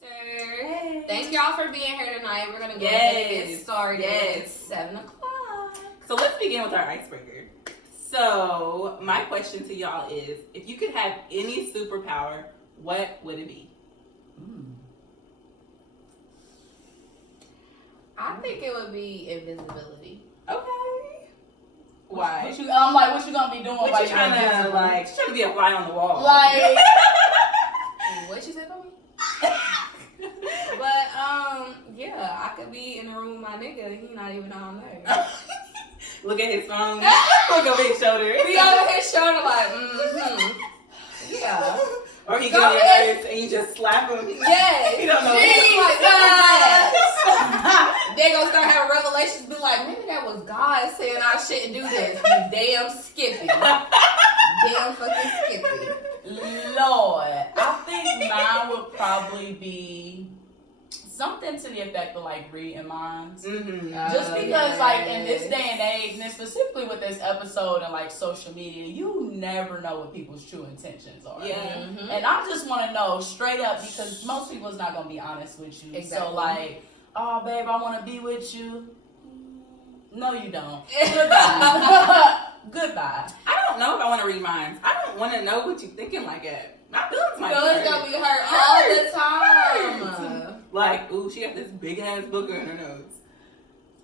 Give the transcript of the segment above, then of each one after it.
Hey. Thank y'all for being here tonight. We're going to go ahead and get started. It's 7 o'clock. So let's begin with our icebreaker. So my question to y'all is, if you could have any superpower, what would it be? I think it would be invisibility. Okay. Why? What you gonna be doing? What you trying to She's trying to be a fly on the wall. Like, what you said about me? But yeah, I could be in the room with my nigga. He not even on there. Look at his phone. Look over his shoulder. Be over his shoulder like, yeah. Or he Go go ahead. nerves and you just slap him. Yes. He don't know. Jesus. They gonna start having revelations. Be like, maybe that was God saying I shouldn't do this. You damn Skippy. Damn fucking Skippy. Lord, I think mine would probably be something to the effect of like reading minds. Mm-hmm. Just because, like, in this day and age, and specifically with this episode and like social media, you never know what people's true intentions are. Yeah. Mm-hmm. And I just want to know straight up, because most people's not gonna be honest with you. Exactly. So like, oh babe, I want to be with you. No, you don't. Goodbye. Goodbye. I don't know if I want to read minds. I don't want to know what you're thinking like that. My feelings might Feelings hurt. gonna be hurt all the time. Like, ooh, she got this big ass booger in her nose.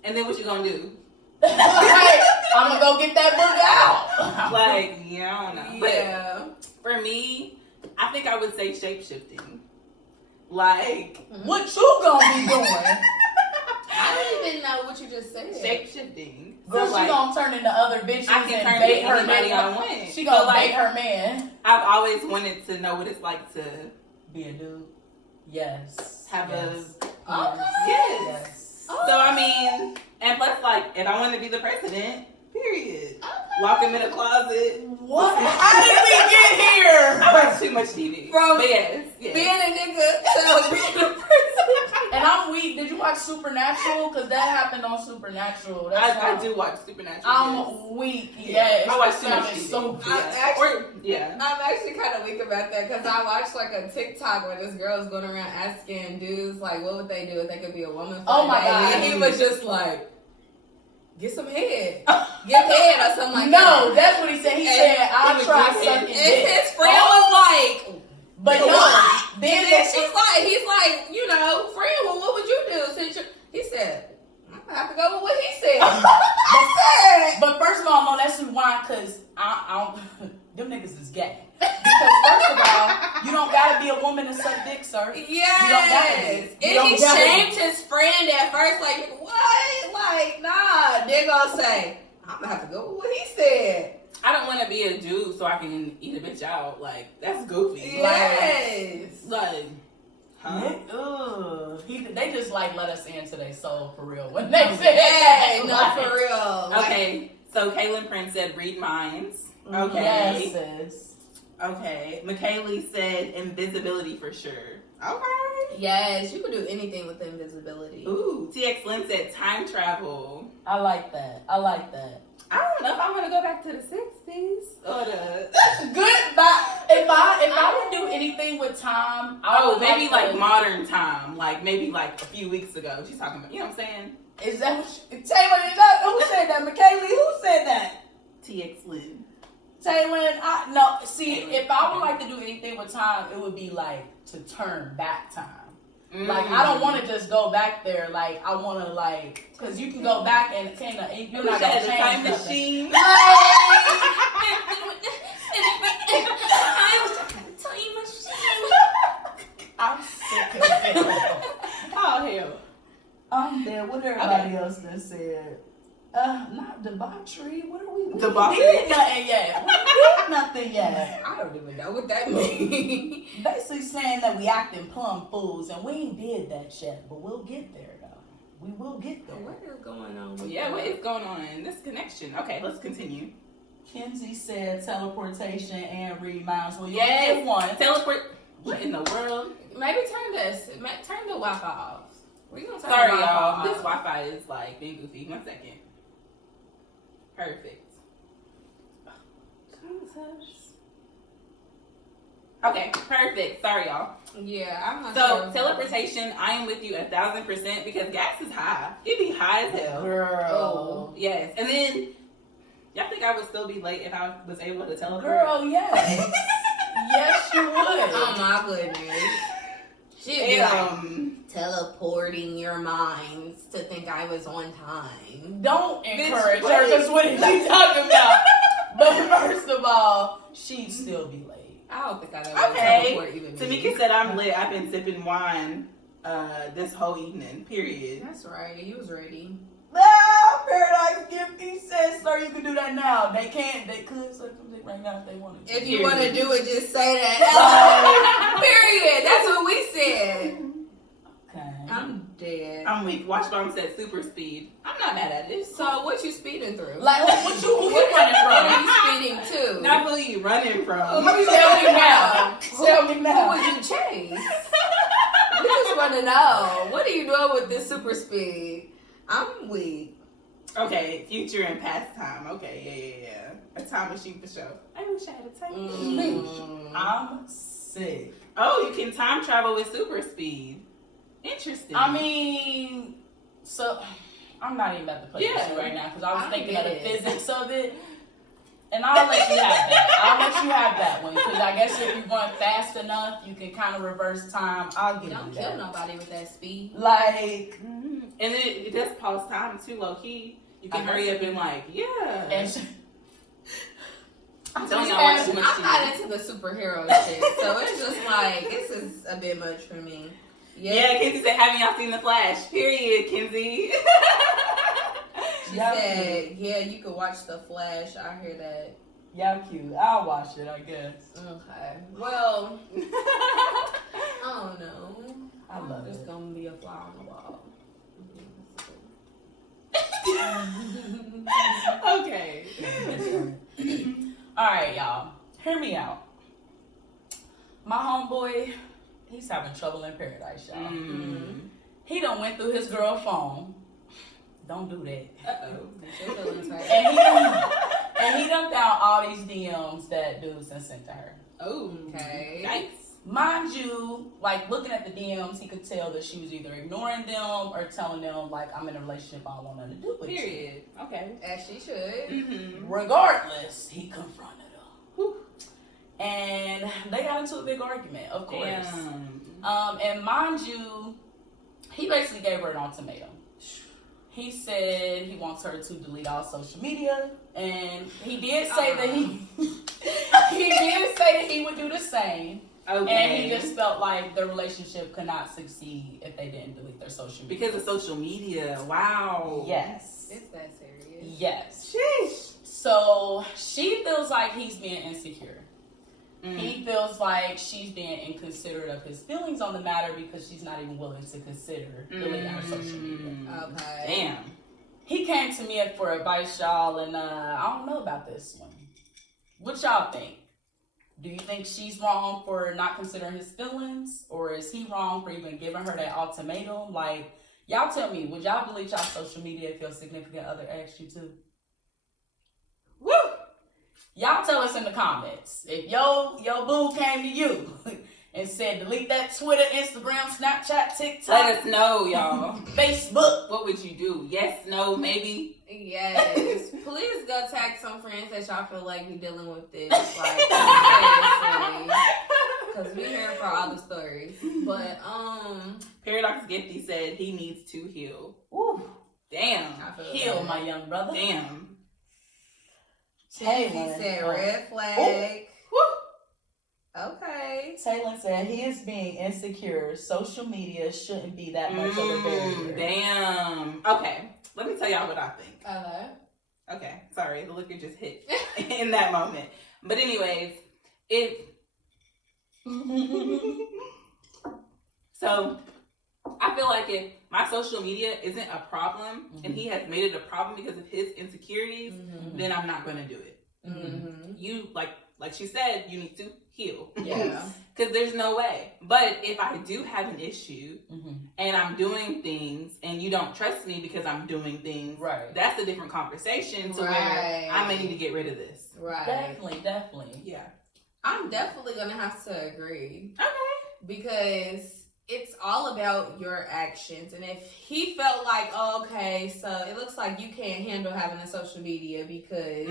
And then what you gonna do? I'm gonna go get that book out. Like, yeah, I don't know. Yeah. But for me, I think I would say shape-shifting. Like, What you gonna be doing? I don't even know what you just said. shape-shifting. Girl, So, she gonna turn into other bitches I can and turn bait into her anybody I man. want. She gonna So, like, bait her man. I've always wanted to know what it's like to Be a dude. Yes. have yes. Okay. Yes. Yes. Oh. So, I mean, and plus, like, if I want to be the president, period. Okay. Lock him in a closet. What? How did we get here? I watch too much TV. From but yes. Being a nigga to being a person. And I'm weak. Did you watch Supernatural? Because that happened on Supernatural. That's I why do watch Supernatural. yes. I'm weak. Yeah. Yes. I watch That too much sounded TV. so good. I'm Yeah. actually kind of weak about that because I watched like a TikTok where this girl was going around asking dudes like, what would they do if they could be a woman? For Oh a my day? God. And he was just like, get some head, get head or something like that. No, that's what he said. He And said, I'll he try was sucking And dick. his friend was like, But "You no, what?" then And then he's like, you know, friend, well, what would you do? Since he said, I'm gonna have to go with what he said. But first of all, no, that's why, because I don't, them niggas is gay. Because first of all, you don't gotta be a woman to suck dick, sir. Yes. You And don't he gotta shamed his friend at first, like, what? Like, nah. They're gonna say, I'm gonna have to go with what he said. I don't want to be a dude so I can eat a bitch out. Like, that's goofy. Yes. Like, huh? Ugh. They just like let us into their soul for real when they said Hey, that. no, Like, for real. Like, Okay, so Kaylin Prince said read minds. Yes, Okay. sis. Okay. McKaylee said invisibility for sure. Okay. yes, you can do anything with invisibility. Ooh, TX Lynn said time travel. I like that. I like that. I don't know if I want to go back to the 60s or the... Goodbye. If I would do anything with time, I Oh, would maybe like to- modern time. Like maybe like a few weeks ago. She's talking about, you know what I'm saying? Is that what Taylor? Is that who said that? McKaylee? Who said that? TX Lynn. Taylor? If I would like to do anything with time, it would be like to turn back time. Like, I don't want to just go back there. Like, I want to, like, because you can go back and you're not going to the change time nothing. machine. I'm sick of it. Oh, hell. I'm dead. What everybody else done said? Not debauchery. What are we? Debauchery? We did nothing yet. We did nothing yet. I don't even know what that means. Basically saying that we acting plum fools, and we ain't did that yet, but we'll get there though. We will get there. What is going on with Yeah, that? what is going on in this connection? Okay, let's continue. Kenzie said teleportation and read minds. Well, you Yes. get one. Teleport. What in the world? Maybe turn the Wi-Fi off. We gonna turn Sorry, the Wi-Fi y'all. off. This Wi-Fi is like being goofy. 1 second. Perfect. Jesus. Okay, perfect. Sorry, y'all. Yeah, I'm not So sure. teleportation, I am with you 1,000% because gas is high. It'd be high as hell. Girl. Yes, and then y'all think I would still be late if I was able to teleport? Girl, yes. Yes, you would. Oh my goodness. She'd be like Damn. teleporting your minds to think I was on time. Don't encourage Bitch, her, because what is she talking about? But first of all, she'd still be late. I don't think I know what Okay. teleport even means. Tamika said I'm lit. I've been sipping wine this whole evening. Period. That's right. You was ready. Ah, Paradise Gifty says, sir, you can do that now. They could suck some dick right now if they wanted to. If you want to do it, just say that. Period. That's what we said. Okay. I'm dead. I'm weak. Watchbomb said super speed. I'm not mad at it. So what you speeding through? Like, who you running What from? are you speeding to? Not who you running from. Tell me now. Tell me Who now. would you chase? We just want to know. What are you doing with this super speed? I'm weak. Okay, future and past time. Okay, yeah. A time machine for sure. I wish I had a time machine. I'm sick. Oh, you can time travel with super speed. Interesting. I mean, so I'm not even about to play with Yeah. you right now because I was I thinking get of the it. physics of it. And I'll let you have that. I'll let you have that one because I guess if you run fast enough, you can kind of reverse time. I'll give Don't you kill that. nobody with that speed. Like, Mhm. And then it does pause time too, low key. You can I hurry guess. up and like, yeah. and she, I'm telling y'all watch too much I'm not TV. into the superhero shit, so it's just like this is a bit much for me. Yeah, Kenzie said, haven't y'all seen The Flash? Period, Kenzie. She Yeah. said, "Yeah, you could watch The Flash." I hear that. y'all cute. I'll watch it, I guess. Okay. Well, I don't know. I I'm love just it. gonna be a fly on the wall. Okay. All right, y'all. Hear me out. My homeboy, he's having trouble in paradise, y'all. Mm. He done went through his girl phone. Don't do that. Uh-oh. Your feelings hurt. And he done found all these DMs that dudes done sent to her. Oh, Okay. yikes. Mind you, like looking at the DMs, he could tell that she was either ignoring them or telling them like, I'm in a relationship, I don't want nothing to do with you. Period. Okay. As she should. Mm-hmm. Regardless, he confronted her. Whew. And they got into a big argument, of course. Damn. And mind you, he basically gave her an ultimatum. He said he wants her to delete all social media, and he did say that he did say that he would do the same. Okay. And he just felt like the relationship could not succeed if they didn't delete their social media. because of social media. Wow. Yes. It's that serious. Yes. Sheesh. So she feels like he's being insecure. Mm. He feels like she's being inconsiderate of his feelings on the matter because she's not even willing to consider deleting her social media. Okay. Damn. He came to me for advice, y'all, and I don't know about this one. What y'all think? Do you think she's wrong for not considering his feelings? Or is he wrong for even giving her that ultimatum? Like, y'all tell me, would y'all delete y'all social media if your significant other asked you to? Woo! Y'all tell us in the comments. If your boo came to you and said, delete that Twitter, Instagram, Snapchat, TikTok, Let us know, y'all. Facebook. What would you do? Yes, no, maybe? Yes. Please go tag some friends that y'all feel like be dealing with this. Like, seriously. Because we here for all the stories. But, Paradox Gifty said he needs to heal. Ooh, Damn. I feel heal, that. my young brother. Damn. He Taylor. said red flag. Woo! Okay. Taylor said he is being insecure. Social media shouldn't be that much of a barrier. Damn. Okay. Let me tell y'all what I think. Okay. Sorry, the liquor just hit in that moment. But anyways, so I feel like if my social media isn't a problem and he has made it a problem because of his insecurities, then I'm not going to do it. Mm-hmm. You, like she said, you need to heal. Yeah. Because there's no way. But if I do have an issue Mm-hmm. and I'm doing things and you don't trust me because I'm doing things, Right. that's a different conversation to Right. where I may need to get rid of this. Right. Definitely, definitely. Yeah. I'm definitely gonna have to agree. Okay. because it's all about your actions. And if he felt like, oh, okay, so it looks like you can't handle having a social media because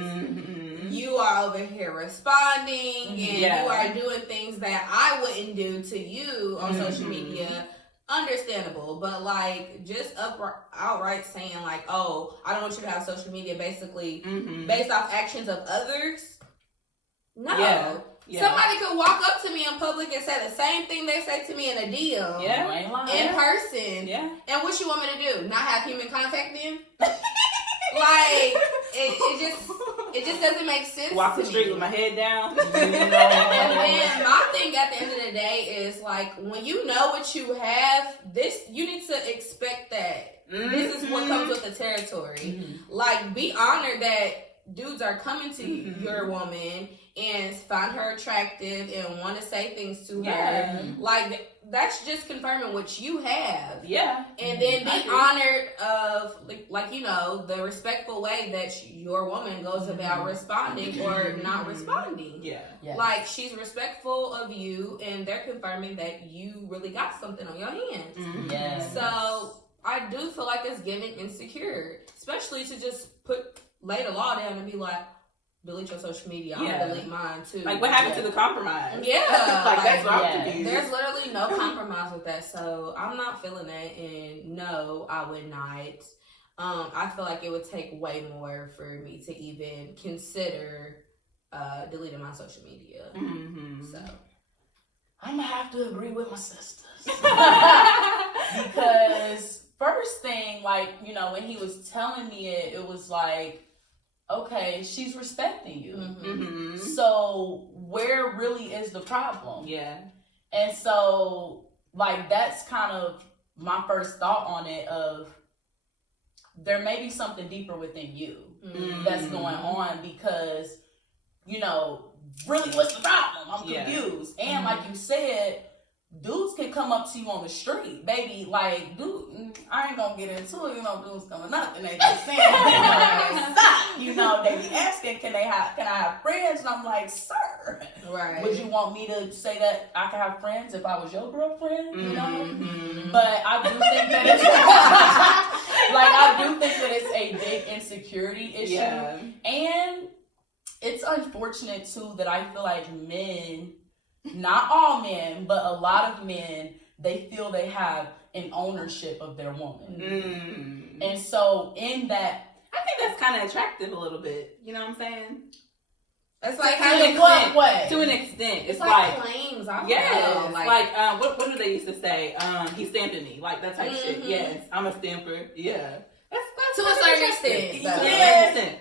you are over here responding and you are doing things that I wouldn't do to you on social media, understandable. But like just outright saying like, oh, I don't want you to have social media basically based off actions of others. No. Yeah. Somebody could walk up to me in public and say the same thing they say to me in a DM in person. Yeah. And what you want me to do? Not have human contact then? Like it just doesn't make sense. Walk the street with my head down. And then my thing at the end of the day is like when you know what you have, you need to expect that. This is what comes with the territory. Like be honored that dudes are coming to your woman and find her attractive and want to say things to her. Like that's just confirming what you have. Yeah. And then be honored of like you know the respectful way that your woman goes about responding or not responding. Like she's respectful of you and they're confirming that you really got something on your hands. So I do feel like it's giving insecure, especially to just lay the law down and be like, delete your social media. I'm gonna delete mine too. Like what happened to the compromise? Like that's what I'm confused. There's literally no compromise with that, so I'm not feeling that. And no, I would not. I feel like it would take way more for me to even consider deleting my social media. So I'm gonna have to agree with my sisters because first thing, like you know, when he was telling me it was like, okay, she's respecting you. So where really is the problem? And so like that's kind of my first thought on it of there may be something deeper within you that's going on because you know really what's the problem? I'm confused. And like you said, dudes can come up to you on the street, baby. Like, dude, I ain't gonna get into it. You know, dudes coming up and they just saying, stop. You know, they be asking, can I have friends? And I'm like, sir, would you want me to say that I can have friends if I was your girlfriend? You know, but I do think that it's it's a big insecurity issue, and it's unfortunate too that I feel like men. Not all men, but a lot of men, they feel they have an ownership of their woman. And so in that... I think that's kind of attractive a little bit. You know what I'm saying? It's like to an extent. It's like claims. What do they used to say? He stamping me. Like that type of shit. Yes. I'm a stamper. Yeah. To a certain extent.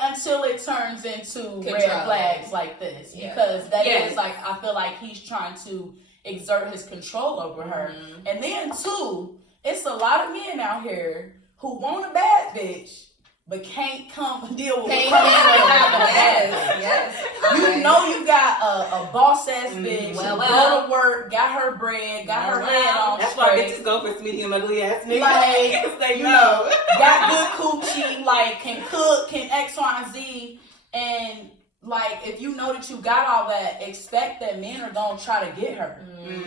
Until it turns into red flags like this. Because that is like, I feel like he's trying to exert his control over her. And then too, it's a lot of men out here who want a bad bitch, but can't come deal with having a bad bitch. You know you got a boss ass bitch, go to work, got her bread, got her head on. That's why bitches go for medium ugly ass niggas. Like, you know, got good coochie, like can cook, can X, Y, and Z, and like if you know that you got all that, expect that men are gonna try to get her.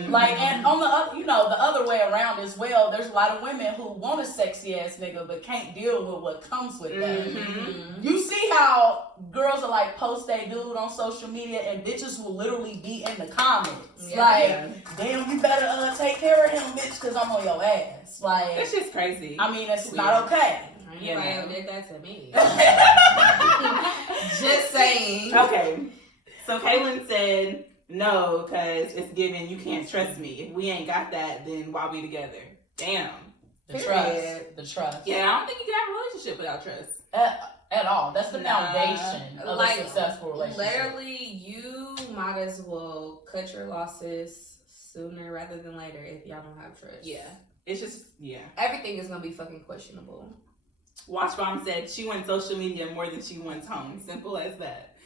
Like, and on the other, you know, the other way around as well. There's a lot of women who want a sexy ass nigga but can't deal with what comes with that. You see how girls are like post they dude on social media and bitches will literally be in the comments damn, you better take care of him, bitch, because I'm on your ass. Like that's just crazy. I mean, it's not okay. Anybody ever did that to me? Just saying. Okay. So Kaylin said no, because it's given you can't trust me. If we ain't got that, then why we together? Damn. The trust. Yeah, I don't think you can have a relationship without trust. At all. That's the foundation of a successful relationship. Literally, you might as well cut your losses sooner rather than later if y'all don't have trust. Yeah. It's just, everything is going to be fucking questionable. Watch Mom said she wants social media more than she wants home. Simple as that.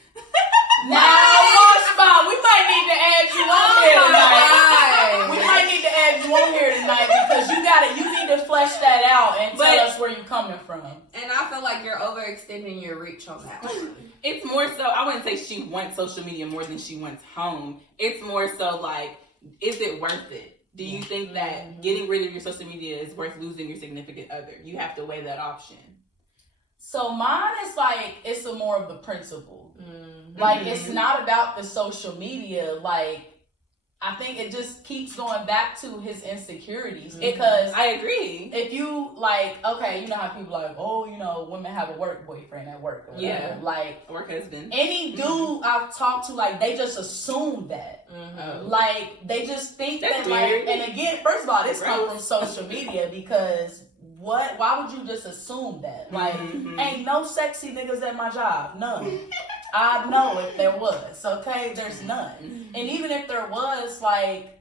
Now, Watch Mom, we might need to add you on here tonight. We might need to add you on here tonight because you need to flesh that out and tell us where you're coming from. And I feel like you're overextending your reach on that one. It's more so, I wouldn't say she wants social media more than she wants home. It's more so like, is it worth it? Do you think that getting rid of your social media is worth losing your significant other? You have to weigh that option. So mine is like, it's a more of the principle. Like, it's not about the social media. Like, I think it just keeps going back to his insecurities. Because I agree. if you, like, okay, you know how people are like, oh, you know, women have a work boyfriend at work or whatever. Yeah. Like, Work husband. any dude I've talked to, like, they just assume that. Like, they just think That's that, like, weird. and again, first of all, this comes Gross. from social media because why would you just assume that? Like, ain't no sexy niggas at my job. None. I know if there was. Okay, there's none. And even if there was, like,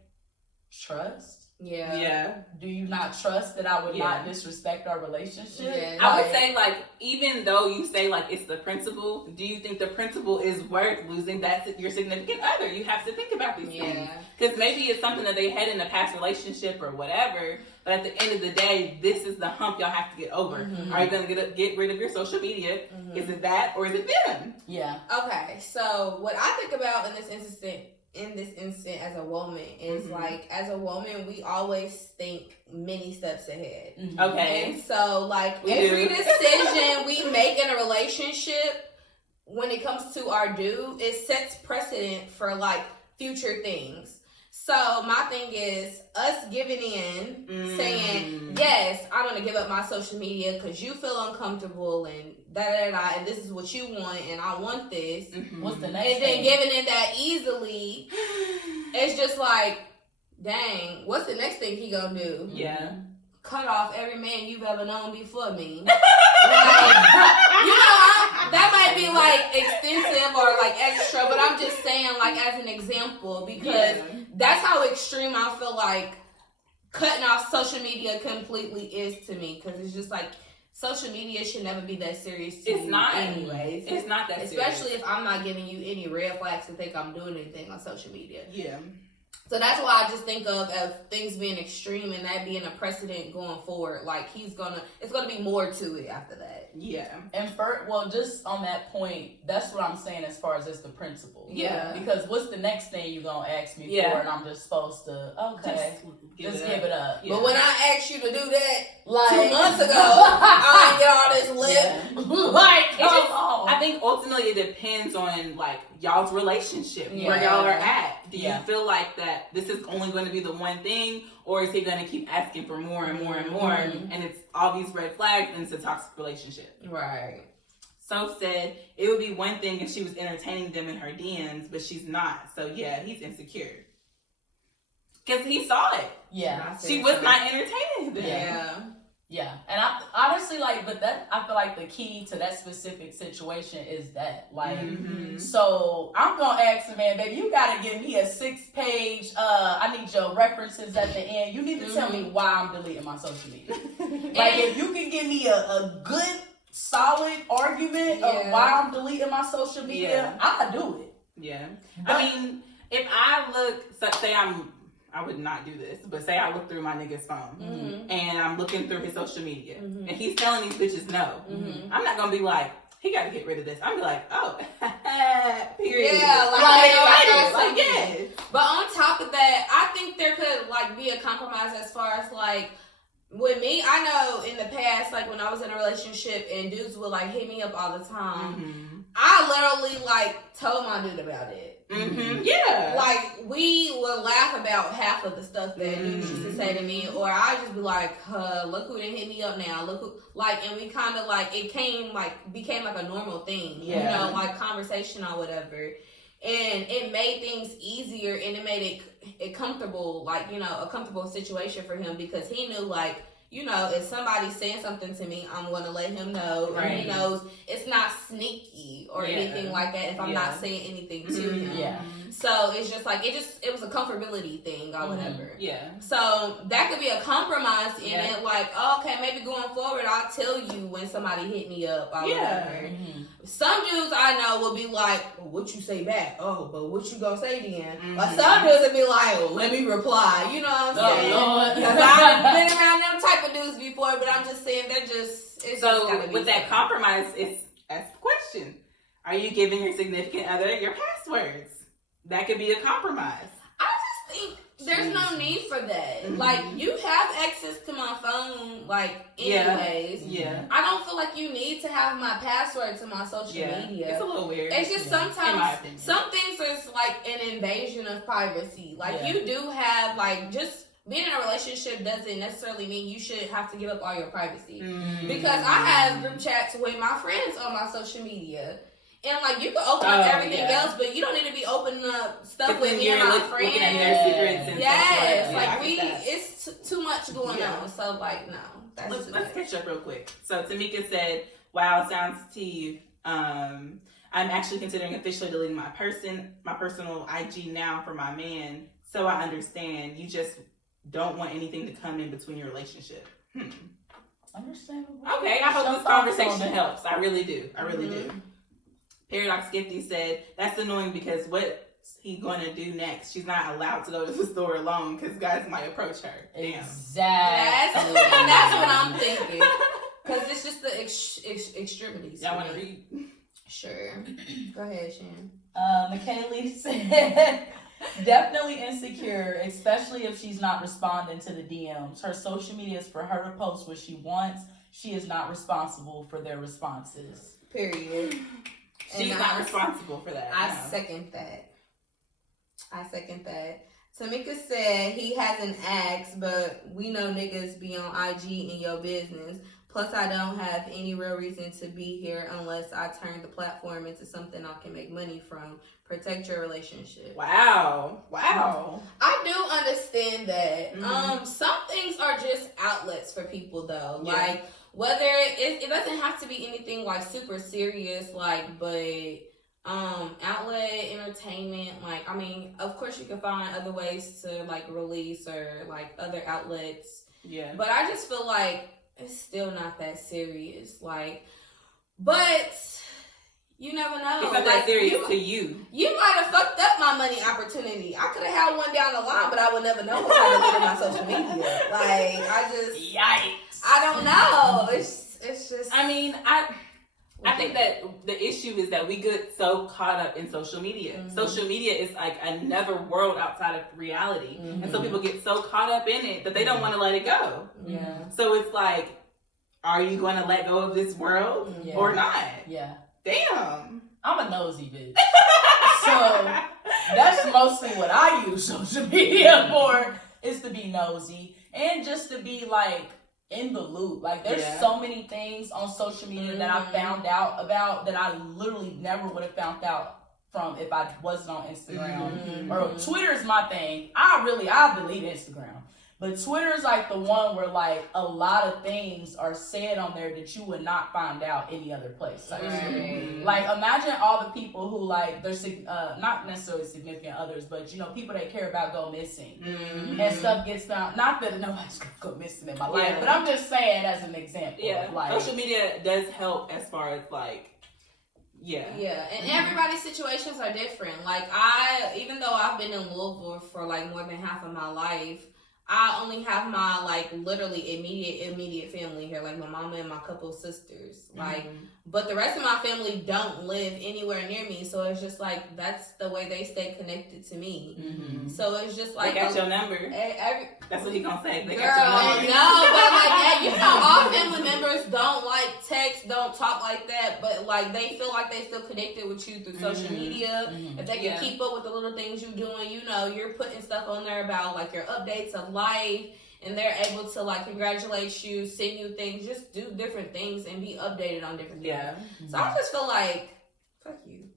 trust. Yeah. Do you not trust that I would Yeah. not disrespect our relationship? Yeah. I would Like, say, like, even though you say, like, it's the principle, do you think the principle is worth losing your significant other? You have to think about these things. Because maybe it's something that they had in a past relationship or whatever, but at the end of the day, this is the hump y'all have to get over. Are you going to get rid of your social media? Is it that or is it them? yeah. Okay, so what I think about in this instant as a woman is like, as a woman, we always think many steps ahead. Okay. And so, like, We every do. decision we make in a relationship, when it comes to our dude, it sets precedent for, like, future things. So my thing is us giving in, saying, yes, I'm going to give up my social media because you feel uncomfortable and da-da-da, and this is what you want, and I want this. What's the next And then thing? giving in that easily, it's just like, dang, what's the next thing he gonna do? Yeah. Cut off every man you've ever known before me. Like, you know, that might be like extensive or like extra, but I'm just saying, like, as an example, because that's how extreme I feel like cutting off social media completely is to me. Because it's just like, social media should never be that serious to It's you not. anyways. It's not that serious. Especially if I'm not giving you any red flags to think I'm doing anything on social media. Yeah. So that's why I just think of things being extreme and that being a precedent going forward. Like, it's gonna be more to it after that. Yeah. And just on that point, that's what I'm saying as far as it's the principle. Yeah. Because what's the next thing you gonna ask me Yeah. for, and I'm just supposed to just give it up. Yeah. But when I asked you to do that Like 2 months ago, I didn't get all this lip. like, It's just- come on. I think ultimately it depends on, like, y'all's relationship, where Yeah. y'all are at. Do you Yeah. feel like that this is only going to be the one thing, or is he going to keep asking for more and more and more, and it's all these red flags, and it's a toxic relationship? Right. So said it would be one thing if she was entertaining them in her DMs, but she's not. So yeah, he's insecure. Because he saw it. Yeah. She was not entertaining them. Yeah. Yeah. And I honestly, like, but that, I feel like the key to that specific situation is that, like, so I'm going to ask the man, baby, you got to give me a 6-page, I need your references at the end. You need to tell me why I'm deleting my social media. Like, if you can give me a good, solid argument of why I'm deleting my social media, I'll do it. Yeah. But- I mean, if I look, say I would not do this, but say I look through my nigga's phone and I'm looking through his social media and he's telling these bitches no. I'm not gonna be like, he gotta get rid of this. I'm be like, oh, period. Yeah, Like, yes. But on top of that, I think there could, like, be a compromise as far as, like, with me, I know in the past, like, when I was in a relationship and dudes would, like, hit me up all the time, I literally, like, told my dude about it. Yeah. Like, we would laugh about half of the stuff that dudes used to say to me, or I'd just be like, look who done hit me up now, look who, like, and we kind of, like, became like a normal thing, you know, like, conversation or whatever, and it made things easier, and it made it comfortable, like, you know, a comfortable situation for him, because he knew, like, you know, if somebody's saying something to me, I'm going to let him know. Right. And he knows it's not sneaky or anything like that if I'm not saying anything to him. Yeah. So it's just like, it was a comfortability thing or whatever. Yeah. So that could be a compromise in it. Like, okay, maybe going forward, I'll tell you when somebody hit me up or whatever. Some dudes I know will be like, well, what you say back? Oh, but what you gonna say then? But some dudes will be like, well, let me reply. You know what I'm saying? Lord. Because I've been around them type of dudes before, but I'm just saying it's just gotta be with that safe. compromise, it's ask the question: are you giving your significant other your passwords? That could be a compromise. I just think there's no need for that. Mm-hmm. Like, you have access to my phone, like, anyways. Yeah. I don't feel like you need to have my password to my social media. It's a little weird. It's just sometimes opinion. some things is like an invasion of privacy. Like, you do have, like, just being in a relationship doesn't necessarily mean you should have to give up all your privacy. Because I have group chats with my friends on my social media. And, like, you can open up everything else, but you don't need to be opening up stuff with me and my friends. Looking at their secrets and yes, stuff like, it's too much going on. So, like, no. Let's catch up real quick. So, Tamika said, wow, sounds to you. I'm actually considering officially deleting my personal IG now for my man. So, I understand. You just don't want anything to come in between your relationship. Understandable. Okay, I hope this conversation helps. I really do. I really do. Paradox Gifty said, that's annoying because what's he going to do next? She's not allowed to go to the store alone because guys might approach her. Damn. Exactly. That's what I'm thinking. Because it's just the extremities. Y'all want to read? Sure. Go ahead, Shan. McKaylee said, definitely insecure, especially if she's not responding to the DMs. Her social media is for her to post what she wants. She is not responsible for their responses. Period. She's not responsible for that. I second that. Tamika said he hasn't asked, but we know niggas be on IG in your business. Plus, I don't have any real reason to be here unless I turn the platform into something I can make money from. Protect your relationship. Wow. I do understand that. Some things are just outlets for people, though. Yeah. Like, whether it doesn't have to be anything like super serious, like, but outlet, entertainment, like, I mean, of course you can find other ways to like release or like other outlets. Yeah. But I just feel like it's still not that serious. Like, but you never know. It's not that serious to you. You might have fucked up my money opportunity. I could have had one down the line, but I would never know if I deleted my social media. Like, Yikes. I don't know. It's just. I mean, I think that the issue is that we get so caught up in social media. Mm-hmm. Social media is like another world outside of reality. Mm-hmm. And so people get so caught up in it that they don't want to let it go. Yeah. So it's like, are you going to let go of this world or not? Yeah. Damn. I'm a nosy bitch. So that's mostly what I use social media for, is to be nosy and just to be like in the loop. Like, there's so many things on social media that I found out about that I literally never would have found out from if I wasn't on Instagram. Or Twitter's my thing. I delete Instagram. But Twitter's like the one where like a lot of things are said on there that you would not find out any other place. Like imagine all the people who like they're not necessarily significant others, but you know, people that care about go missing and stuff gets found. Not that nobody's gonna go missing in my life, but I'm just saying as an example. Yeah, like, social media does help as far as like. Yeah, and everybody's situations are different. Like, even though I've been in Louisville for like more than half of my life, I only have my like literally immediate family here, like my mama and my couple of sisters. Like, but the rest of my family don't live anywhere near me, so it's just like that's the way they stay connected to me. So it's just like they got your number. That's what he gonna say. They got your number. No, but like you know, all family members don't like text, don't talk like that, but like they feel like they still connected with you through social media. If they can keep up with the little things you're doing, you know, you're putting stuff on there about like your updates of life, and they're able to like congratulate you, send you things, just do different things and be updated on different things. So I just feel like, fuck you.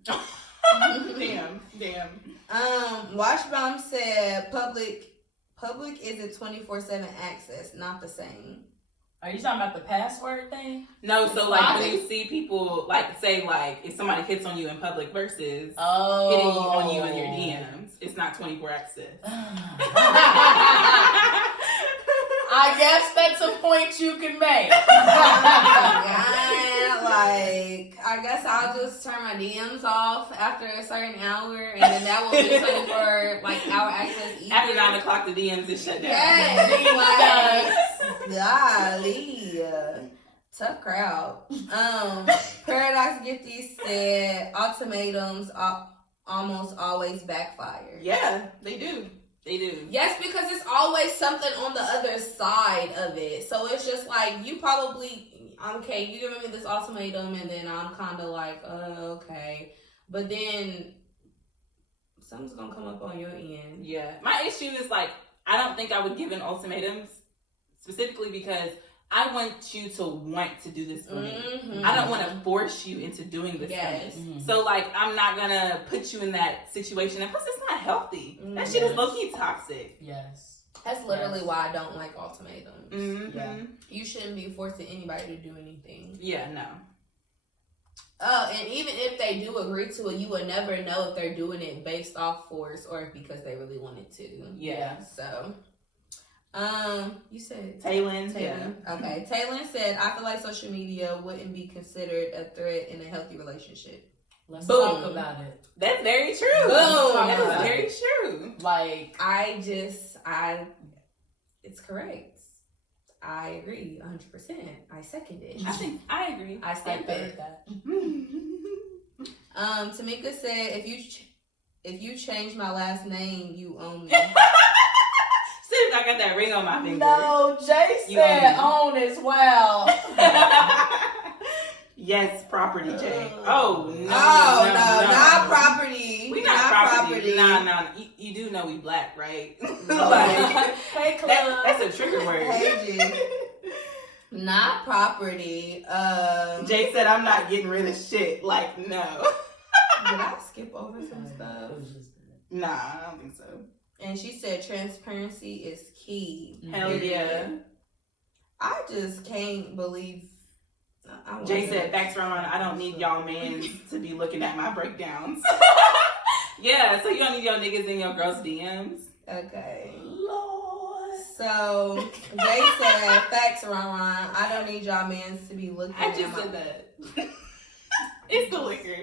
Damn. Washbaum said public isn't 24/7 access, not the same. Are you talking about the password thing? No, so like when you see people like say like if somebody hits on you in public versus hitting on you in your DMs, it's not 24 access. I guess that's a point you can make. Like, I guess I'll just turn my DMs off after a certain hour, and then that will be 24 like hour access. Either. After 9 o'clock, the DMs is shut down. Yes, golly, tough crowd. Paradox Gifty said ultimatums almost always backfire. Yeah, they do. They do. Yes, because it's always something on the other side of it. So it's just like, you probably, okay, you giving me this ultimatum, and then I'm kind of like, okay. But then something's going to come up on your end. Yeah. My issue is like, I don't think I would give an ultimatum specifically because I want you to want to do this for me. Mm-hmm. I don't want to force you into doing this for me. Mm-hmm. So, like, I'm not going to put you in that situation. And plus, it's not healthy. That shit is low-key toxic. Yes. That's literally why I don't like ultimatums. Mm-hmm. Yeah. You shouldn't be forcing anybody to do anything. Yeah, no. Oh, and even if they do agree to it, you would never know if they're doing it based off force or because they really wanted to. Yeah. So, you said Taylin. Taylin. Yeah. Okay. Taylin said, I feel like social media wouldn't be considered a threat in a healthy relationship. Let's Boom. talk about it. That's very true. Boom. That is very true. Like, It's correct. I agree 100%. I second it. I agree. I stamp it. that. Tamika said, if you change my last name, you own me. Since I got that ring on my finger. No, Jay You said own own as well. Yes, property, Jay. Oh, no. Not property. We not property. Nah. You do know we black, right? Like, Hey, Club. that's a trigger word. Hey, G. Not property. Jay said, I'm not getting rid of shit. Like, no. Did I skip over some stuff? Nah, I don't think so. And she said transparency is key. Hell yeah. I just can't believe. Jay said, facts Ron, I don't need y'all men to be looking at my breakdowns. Yeah, so you don't need your niggas in your girls' DMs. Okay. Lord. So Jay said, facts Ron. I don't need y'all men to be looking I at just my... said that. It's the liquor.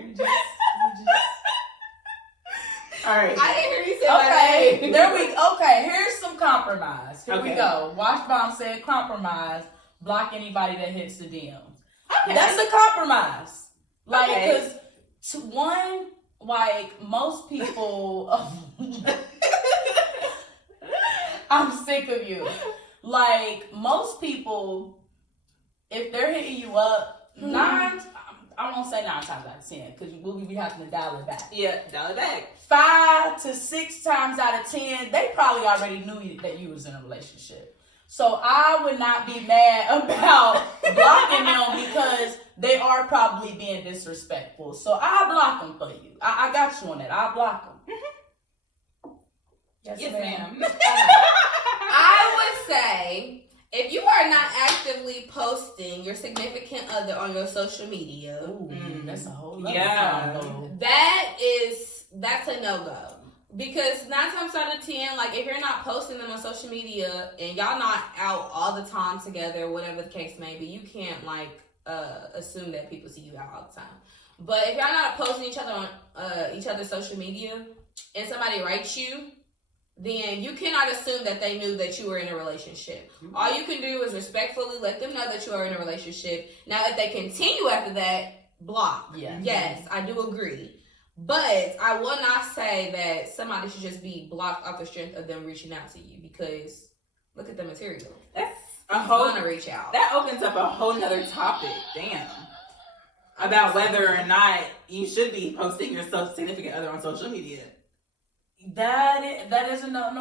All right. I didn't hear you say Okay, that. Okay, here's some compromise. Here we Okay. go. Washbomb said compromise. Block anybody that hits the DM. Okay. That's a compromise. Like, Okay. because most people, I'm sick of you. Like, most people, if they're hitting you up, I won't say 9 times out of 10, because we'll be having to dial it back. Yeah, dial it back. 5 to 6 times out of 10, they probably already knew that you was in a relationship. So I would not be mad about blocking them because they are probably being disrespectful. So I'll block them for you. I got you on that. I'll block them. Yes, ma'am. I would say, if you are not actively posting your significant other on your social media, Ooh, that's a whole other combo. that's a no-go. Because 9 times out of 10, like, if you're not posting them on social media and y'all not out all the time together, whatever the case may be, you can't, like, assume that people see you out all the time. But if y'all not posting each other on each other's social media and somebody writes you, then you cannot assume that they knew that you were in a relationship. All you can do is respectfully let them know that you are in a relationship. Now, if they continue after that, block. Yeah. Yes, I do agree. But I will not say that somebody should just be blocked off the strength of them reaching out to you, because look at the material. That's I'm gonna reach out. That opens up a whole nother topic. Damn. About whether or not you should be posting your significant other on social media. That is a no.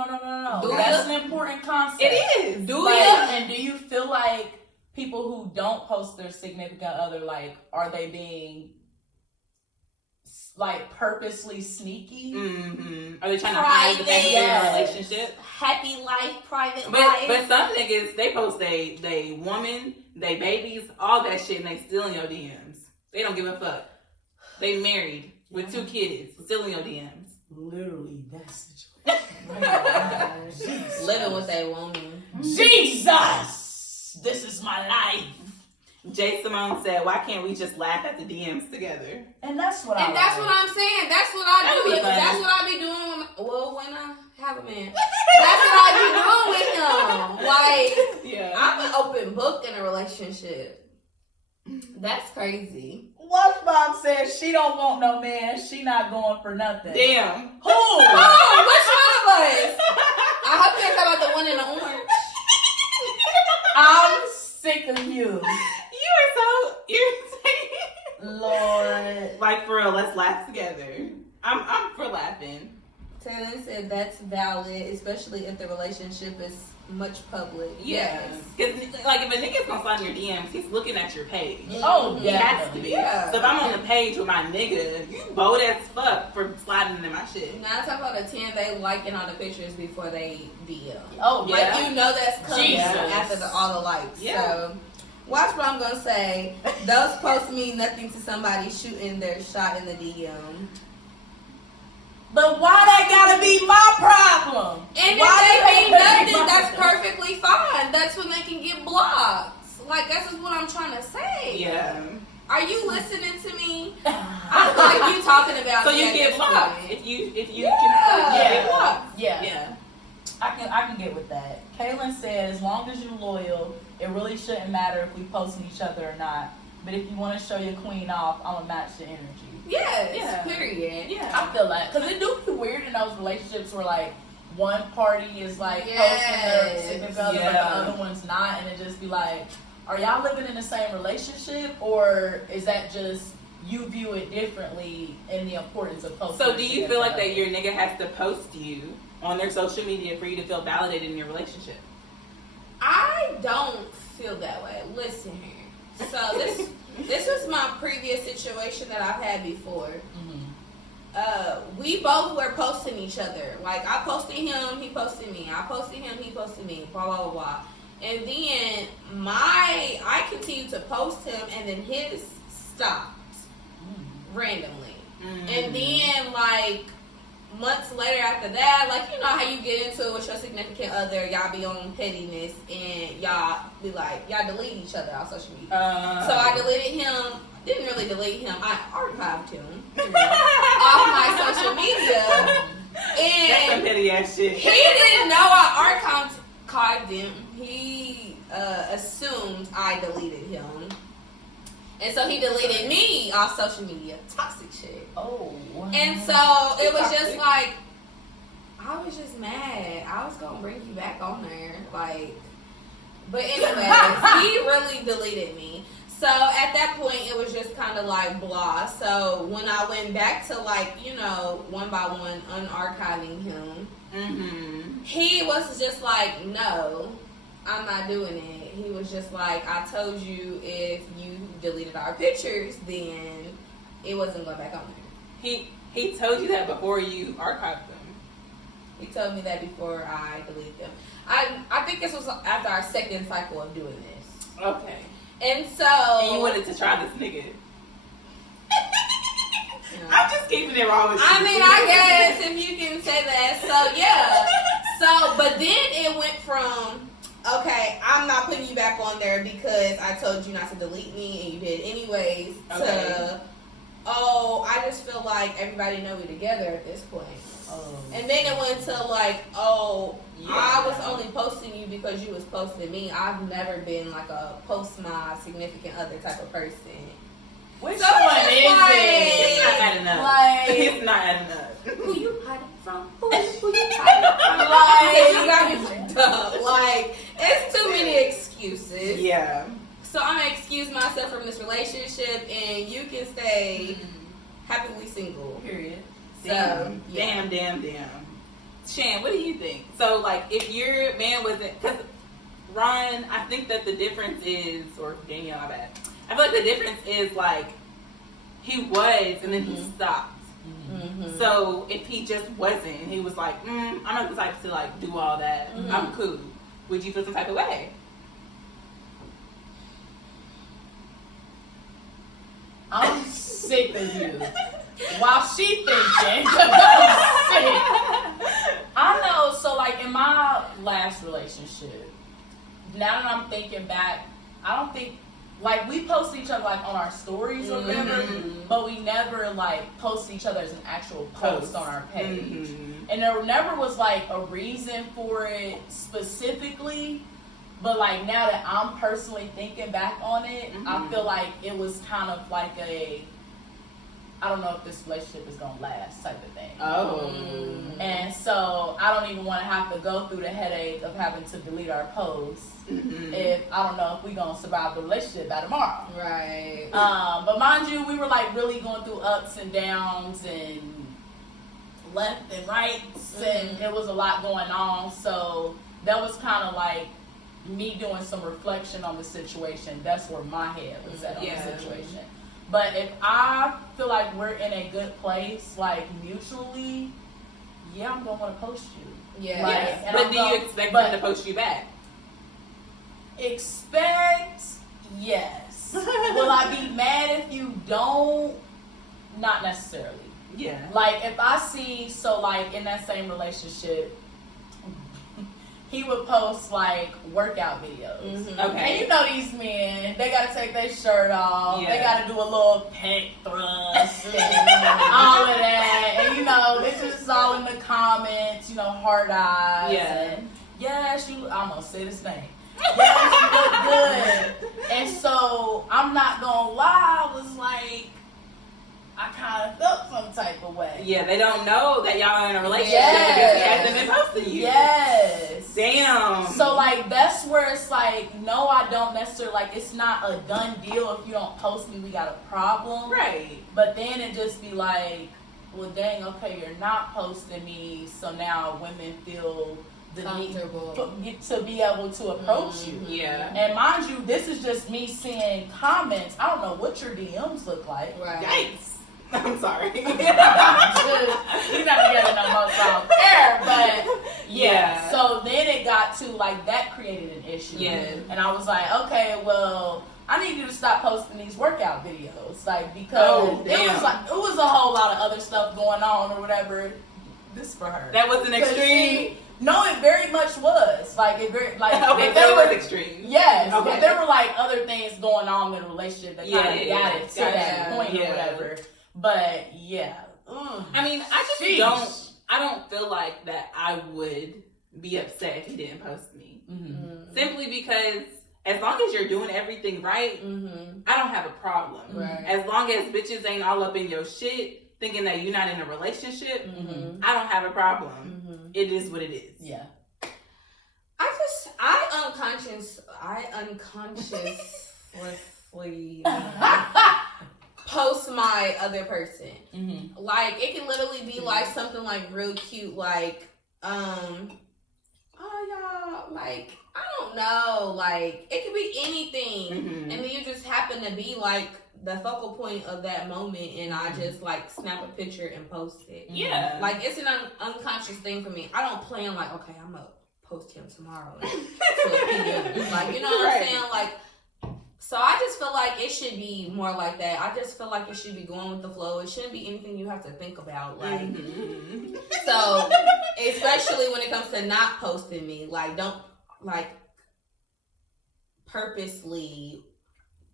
That's an important concept. It is. Do Like, you? and do you feel like people who don't post their significant other, like, are they being, like, purposely sneaky? Mm-hmm. Are they trying to hide the fact that they're in a relationship? Happy life, private life. But some niggas, they post they woman, they babies, all that shit, and they still in your DMs. They don't give a fuck. They married with 2 kids, still in your DMs. Literally, that situation. Living what they want. Jesus! This is my life. Jay Simone said, "Why can't we just laugh at the DMs together?" And that's what And that's what I'm saying. That's what I That do. would be funny. That's what I be doing when I have a man. That's what I be doing with him. Like, Yeah. I'm an open book in a relationship. That's crazy. What's Mom says she don't want no man. She not going for nothing. Damn. Who? Hold on, which one of was. I hope you're talking about the one in the orange. I'm sick of you. You are so irritating. Lord. Like, for real, let's laugh together. I'm for laughing. Taylor said that's valid, especially if the relationship is much public. Yeah. Because, like, if a nigga's gonna slide in your DMs, he's looking at your page. Oh, He has to be. Yeah. So if I'm on the page with my nigga, you bold as fuck for sliding into my shit. Now I'm talking about the 10 they liking all the pictures before they DM. Oh, Yeah. Like, you know that's coming Jesus. after all the likes. Yeah. So, watch what I'm gonna say. Those posts mean nothing to somebody shooting their shot in the DM. But why that gotta be my problem? And Why if they that mean gotta be nothing, my that's problem? perfectly fine. That's when they can get blocked. Like, that's just what I'm trying to say. Yeah. Are you listening to me? I feel like you talking about So me you at get this blocked. point. If you Yeah. can you get blocked. Yeah. Yeah. I can get with that. Kaylin said, as long as you're loyal, it really shouldn't matter if we posting each other or not. But if you want to show your queen off, I'm gonna match the energy. Yes, Yeah. period. Yeah. I feel that because it do be weird in those relationships where like one party is like Yes. posting their significant other, but Yeah. the other one's not, and it just be like, are y'all living in the same relationship, or is that just you view it differently in the importance of posting? So do you feel like that significant your nigga has to post you on their social media for you to feel validated in your relationship? I don't feel that way. Listen here. So this was my previous situation that I've had before. We both were posting each other. Like, I posted him, he posted me. I posted him, he posted me. Blah blah blah blah. And then I continued to post him, and then his stopped randomly. And then like months later after that, like, you know how you get into it with your significant other, y'all be on pettiness, and y'all be like, y'all delete each other on social media. So I deleted him. Didn't really delete him. I archived him off my social media. That's some And petty ass shit. he didn't know I archived him. He assumed I deleted him. And so he deleted me off social media. Toxic shit. Oh. And so it was just like, I was just mad. I was gonna bring you back on there, like. But anyways, he really deleted me. So at that point, it was just kind of like blah. So when I went back to, like, you know, one by one unarchiving him, he was just like, no, I'm not doing it. He was just like, I told you if you deleted our pictures, then it wasn't going back on there. He told you that before you archived them. He told me that before I deleted them. I think this was after our second cycle of doing this. Okay. And so... And you wanted to try this nigga. I'm just keeping it raw with you. I mean, I guess if you can say that. So, yeah. So, but then it went from, okay, I'm not putting you back on there because I told you not to delete me and you did anyways, to, oh, I just feel like everybody know we together at this point. And then it went to like, oh, yeah. I was only posting you because you was posting me. I've never been like a post my significant other type of person. Which So one it's is like- It's not adding up. Like- It's not adding up. Who you hiding from? Who you hiding from? Like, you got me fucked up. Like, it's too many excuses. Yeah. So I'm gonna excuse myself from this relationship, and you can stay happily single. Period. So, yeah. Damn. Shan, what do you think? So, like, if your man wasn't, because Ron, I think that the difference is, or Danielle, I bet. I feel like the difference is like he was, and then he stopped. So if he just wasn't, and he was like, I'm not the type to like do all that. I'm cool. Would you feel some type of way? I'm sick of you. While she thinking, 'cause I'm sick. I know. So like in my last relationship, now that I'm thinking back, I don't think. Like, we post each other, like, on our stories or whatever, but we never, like, post each other as an actual post on our page. And there never was, like, a reason for it specifically, but, like, now that I'm personally thinking back on it, I feel like it was kind of like I don't know if this relationship is gonna last type of thing. Oh. And so I don't even want to have to go through the headache of having to delete our posts if I don't know if we're gonna survive the relationship by tomorrow. Right. But mind you, we were like really going through ups and downs and left and rights, and it was a lot going on. So that was kind of like me doing some reflection on the situation. That's where my head was at on the situation. But if I feel like we're in a good place, like mutually, yeah, I'm gonna want to post you. Yeah. Like, But do you expect them to post you back? Expect, yes. Will I be mad if you don't? Not necessarily. Yeah. Like if I see, so like in that same relationship, he would post like workout videos. Okay. And you know these men, they gotta take their shirt off. Yeah. They gotta do a little pec thrust and all of that. And you know, it's just all in the comments, you know, hard eyes. Yeah. And yes, I'm gonna say this name. Yes, you look good. And so I'm not gonna lie, I was like, I kind of felt some type of way. Yeah, they don't know that y'all are in a relationship Yes. because he hasn't been posting you. Yes. Damn. So like that's where it's like, no, I don't necessarily, like it's not a done deal. If you don't post me, we got a problem. Right. But then it just be like, well, dang, okay, you're not posting me, so now women feel the comfortable need to be able to approach you. Yeah. And mind you, this is just me seeing comments. I don't know what your DMs look like. Right. Yikes. I'm sorry. You're not together no more, so I don't care. But yeah. So then it got to like that created an issue. Yeah. And I was like, okay, well, I need you to stop posting these workout videos, like because it was a whole lot of other stuff going on or whatever. This for her. That was an extreme. No, it very much was. Like it very like okay, if that there was were extreme. yes, Okay. if there were like other things going on in the relationship that kind of got it to that point or Yeah. whatever. But yeah. I mean, I just I don't feel like that I would be upset if he didn't post me. Simply because as long as you're doing everything right, I don't have a problem. Right. As long as bitches ain't all up in your shit thinking that you're not in a relationship, I don't have a problem. It is what it is. Yeah. I unconsciously post my other person. Like it can literally be like something like real cute, like oh y'all, like I don't know, like it could be anything, and then you just happen to be like the focal point of that moment, and I just like snap a picture and post it. Yeah, like it's an unconscious thing for me. I don't plan like, okay, I'm gonna post him tomorrow at 12 p.m. Like, you know what I'm saying? Like, so I just feel like it should be more like that. I just feel like it should be going with the flow. It shouldn't be anything you have to think about. Like, so especially when it comes to not posting me, like, don't like purposely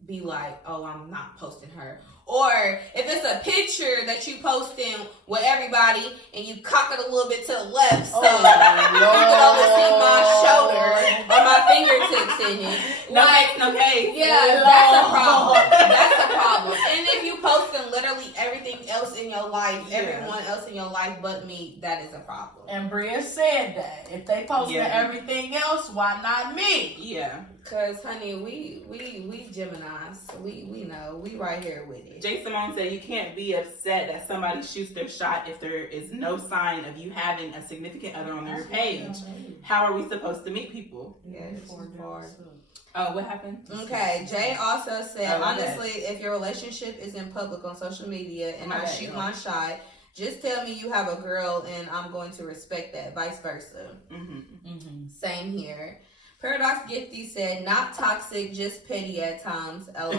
be like, oh, I'm not posting her. Or if it's a picture that you posting with everybody and you cock it a little bit to the left, so you can only see my shoulder or my fingertips in it. Yeah, that's a problem. That's a problem. And if you posting literally everything else in your life, everyone else in your life but me, that is a problem. And Bria said that if they posted everything else, why not me? Yeah. Cause honey, we Geminis, so we know, we right here with it. Jay Simone said you can't be upset that somebody shoots their shot if there is no sign of you having a significant other on your page. How are we supposed to meet people? Yeah, this is hard. Oh, what happened? Okay, Jay also said, honestly, if your relationship is in public on social media and I shoot my shot, just tell me you have a girl and I'm going to respect that, vice versa. Same here. Paradox Gifty said, not toxic, just petty at times. LOL.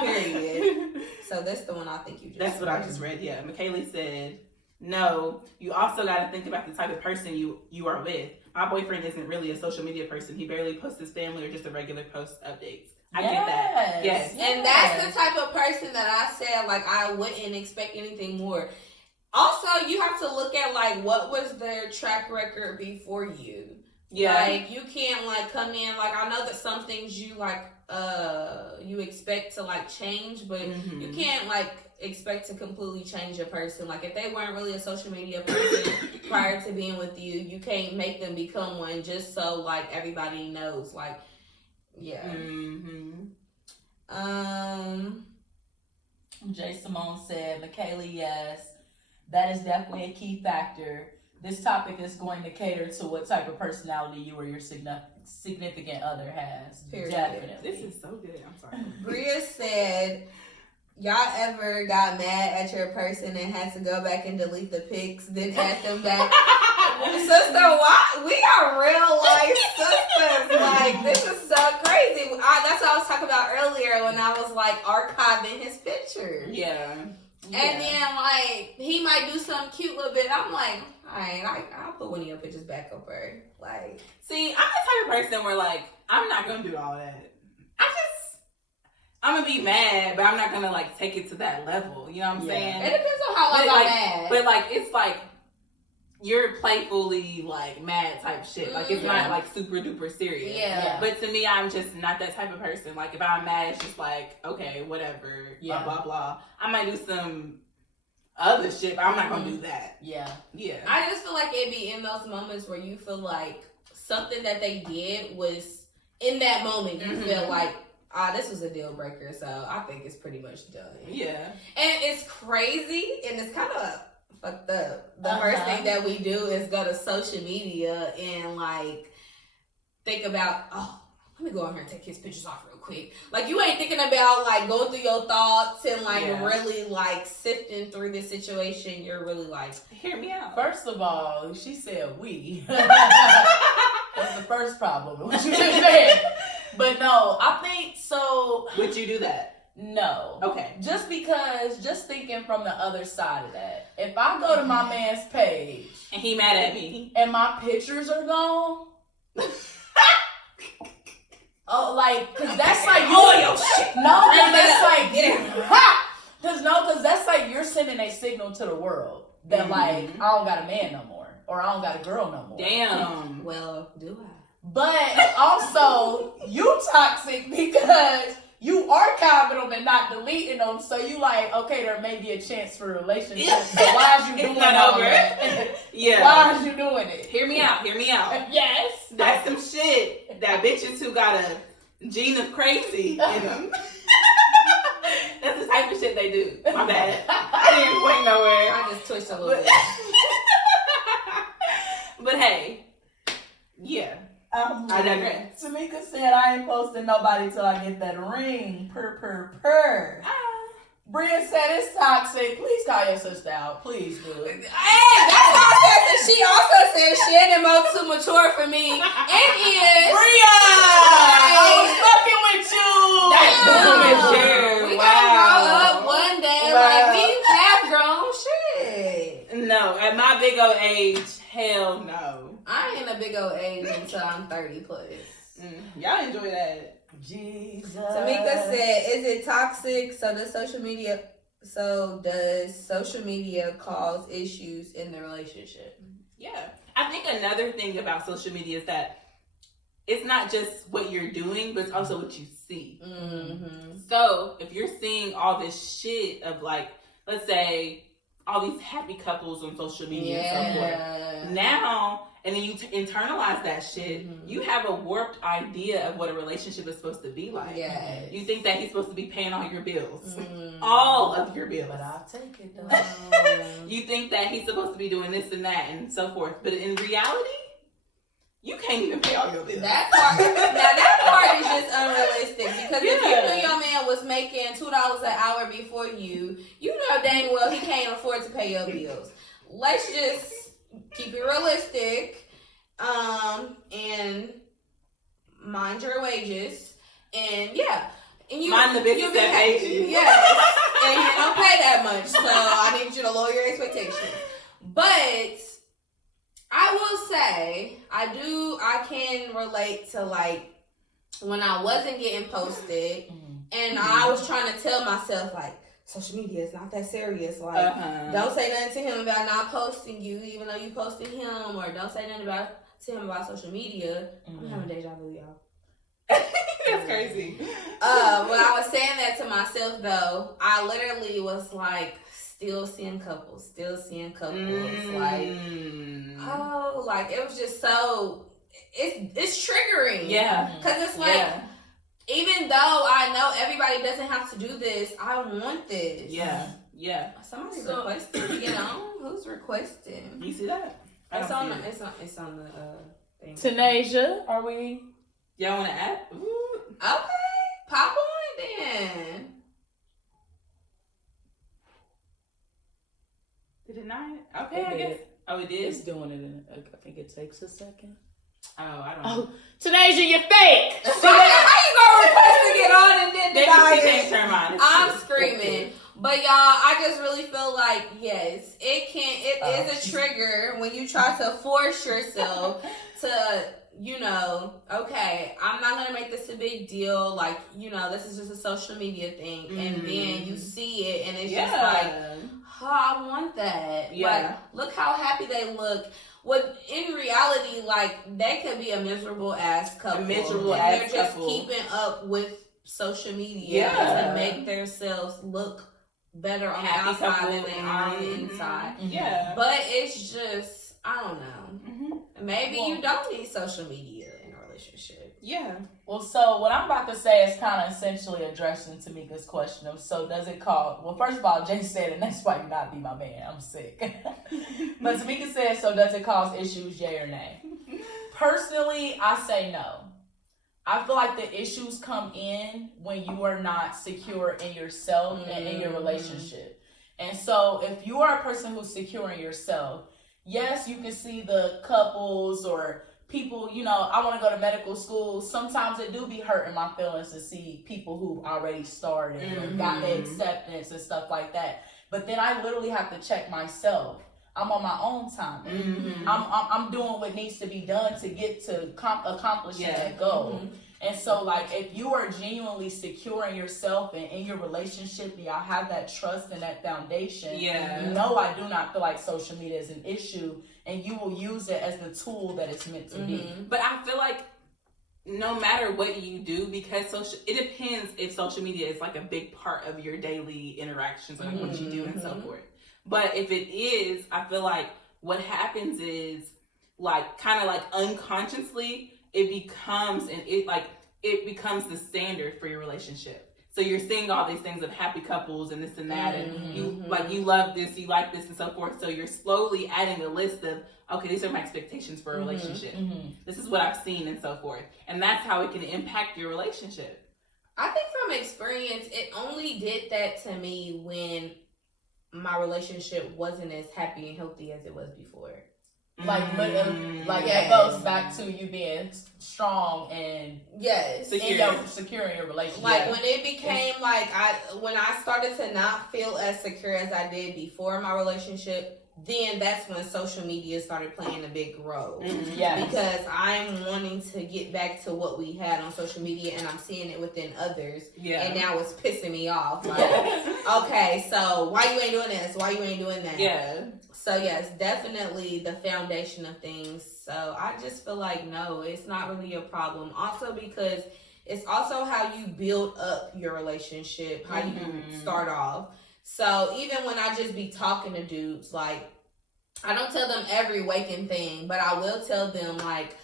Period. So that's the one I think you just That's what I just read, yeah. McKaylee said, no, you also got to think about the type of person you are with. My boyfriend isn't really a social media person. He barely posts his family or just a regular post updates. I get that. Yes. And that's the type of person that I said, like, I wouldn't expect anything more. Also, you have to look at, like, what was their track record before you? Yeah. Like, you can't, like, come in, like, I know that some things you, like, you expect to like change, but you can't like expect to completely change a person. Like if they weren't really a social media person prior to being with you, you can't make them become one just so like everybody knows. Like, yeah. Jay Simone said, Michaela, yes, that is definitely a key factor. This topic is going to cater to what type of personality you or your significant other has. Period. Definitely. This is so good. I'm sorry. Bria said, y'all ever got mad at your person and had to go back and delete the pics, then add them back? Sister, why? We are real life sisters. Like, this is so crazy. That's what I was talking about earlier when I was like archiving his pictures. Yeah. And then like he might do some cute little bit. I'm like, alright, I'll put one of your pictures back up there. Like, see, I'm the type of person where like I'm not gonna do all that. I'm gonna be mad, but I'm not gonna like take it to that level. You know what I'm saying? It depends on how long I'm mad. But like it's like you're playfully like mad type shit. Like it's not like super duper serious. Yeah. But to me, I'm just not that type of person. Like if I'm mad, it's just like okay, whatever. Blah blah blah. I might do some other shit, but I'm not gonna do that. Yeah. I just feel like it'd be in those moments where you feel like something that they did was in that moment. You feel like, this was a deal breaker, so I think it's pretty much done. Yeah. And it's crazy, and it's kind of fucked up. The first thing that we do is go to social media and like think about, let me go on here and take his pictures off real quick. Like you ain't thinking about like going through your thoughts and like really like sifting through this situation. You're really like, hear me out. First of all, she said we. That's the first problem with what you just said. But no, I think so. Would you do that? No. Okay. Just because, just thinking from the other side of that. If I go to my man's page and he mad at me and my pictures are gone, cause that's like your shit. No, cause that's like cause that's like you're sending a signal to the world that like I don't got a man no more, or I don't got a girl no more. Damn. well, do I? But also, you toxic because you archiving them and not deleting them. So you like, okay, there may be a chance for a relationship. So why is you doing all that? Yeah. Why is you doing it? Hear me out. Yes. That's some shit that bitches who got a gene of crazy in them. That's the type of shit they do. My bad. I didn't point nowhere. I just twitched a little bit. But hey, yeah. I digress. Tamika said, I ain't posting nobody till I get that ring. Purr. Bria said it's toxic. Please call your sister out. Please do it. Hey, that's all I said. And she also said Shannon Mo too mature for me. And is Bria! I was fucking with you. That's too mature. We gotta grow up one day. Like we have grown shit. No, at my big old age, hell no. I ain't a big old age until I'm 30 plus. Y'all enjoy that. Jesus. Tamika said, "Is it toxic? Does social media cause issues in the relationship?" Yeah, I think another thing about social media is that it's not just what you're doing, but it's also what you see. So if you're seeing all this shit of like, let's say, all these happy couples on social media and so forth, now. And then you internalize that shit. You have a warped idea of what a relationship is supposed to be like. Yes. You think that he's supposed to be paying all your bills. All of your bills. But I'll take it though. You think that he's supposed to be doing this and that and so forth. But in reality, you can't even pay all your bills. That part is just unrealistic. Because if you knew your man was making $2 an hour before you know dang well he can't afford to pay your bills. Let's just keep it realistic, and mind your wages, and you mind the business that pays you. Yes, and you don't pay that much, so I need you to lower your expectations. But I will say, I can relate to like when I wasn't getting posted, and I was trying to tell myself like, social media is not that serious. Like, don't say nothing to him about not posting you, even though you posted him, or don't say nothing to him about social media. I'm having deja vu, y'all. That's crazy. When I was saying that to myself, though, I literally was like, still seeing couples. Like, oh, like, it was just so, it's triggering. Yeah. Because it's like, even though I know everybody doesn't have to do this, I want this. Yeah. Somebody requested, you know? Who's requesting? You see that? It's on the thing. Tanasia, are we? Y'all want to add? Ooh. Okay. Pop on then. Did it not? Okay, I guess. Oh, it did? It's doing it I think it takes a second. Oh, I don't know. Oh, Tanasia, you're fake! How you gonna request to get on and then deny Maybe she it? changed her mind. I'm screaming. But y'all, I just really feel like, yes, it is a trigger when you try to force yourself to, you know, okay, I'm not gonna make this a big deal. Like, you know, this is just a social media thing. And then you see it and it's just like, oh, I want that. Yeah. Like, look how happy they look. Well, in reality, like, they could be a miserable ass couple. They're just keeping up with social media to make themselves look better on the outside than they are on the inside. Yeah. But it's just, I don't know. Maybe you don't need social media in a relationship. Yeah. Well, so what I'm about to say is kind of essentially addressing Tamika's question of, so does it cause, well, first of all, Jay said, and that's why you not be my man, I'm sick. But Tamika said, so does it cause issues, yay or nay? Personally, I say no. I feel like the issues come in when you are not secure in yourself and in your relationship. And so if you are a person who's secure in yourself, yes, you can see the couples or people, you know, I want to go to medical school. Sometimes it do be hurting my feelings to see people who already started or got the acceptance and stuff like that. But then I literally have to check myself. I'm on my own time. I'm doing what needs to be done to get to accomplishing that goal. And so, like, if you are genuinely secure in yourself and in your relationship, and y'all have that trust and that foundation, no, I do not feel like social media is an issue, and you will use it as the tool that it's meant to be. But I feel like no matter what you do, because it depends if social media is like a big part of your daily interactions, like what you do and so forth. But if it is, I feel like what happens is, like, kind of like unconsciously, it becomes the standard for your relationship. So you're seeing all these things of happy couples and this and that, and you love this, you like this, and so forth. So you're slowly adding a list of, okay, these are my expectations for a relationship. This is what I've seen and so forth, and that's how it can impact your relationship. I think from experience, it only did that to me when my relationship wasn't as happy and healthy as it was before. That goes back to you being strong and secure in your relationship. Like when it became when I started to not feel as secure as I did before my relationship, then that's when social media started playing a big role. Because I'm wanting to get back to what we had on social media, and I'm seeing it within others. And now it's pissing me off. Like, okay, so why you ain't doing this? Why you ain't doing that? So yes, definitely the foundation of things. So I just feel like, no, it's not really a problem. Also because it's also how you build up your relationship, how you start off. So even when I just be talking to dudes, like, I don't tell them every waking thing, but I will tell them, like,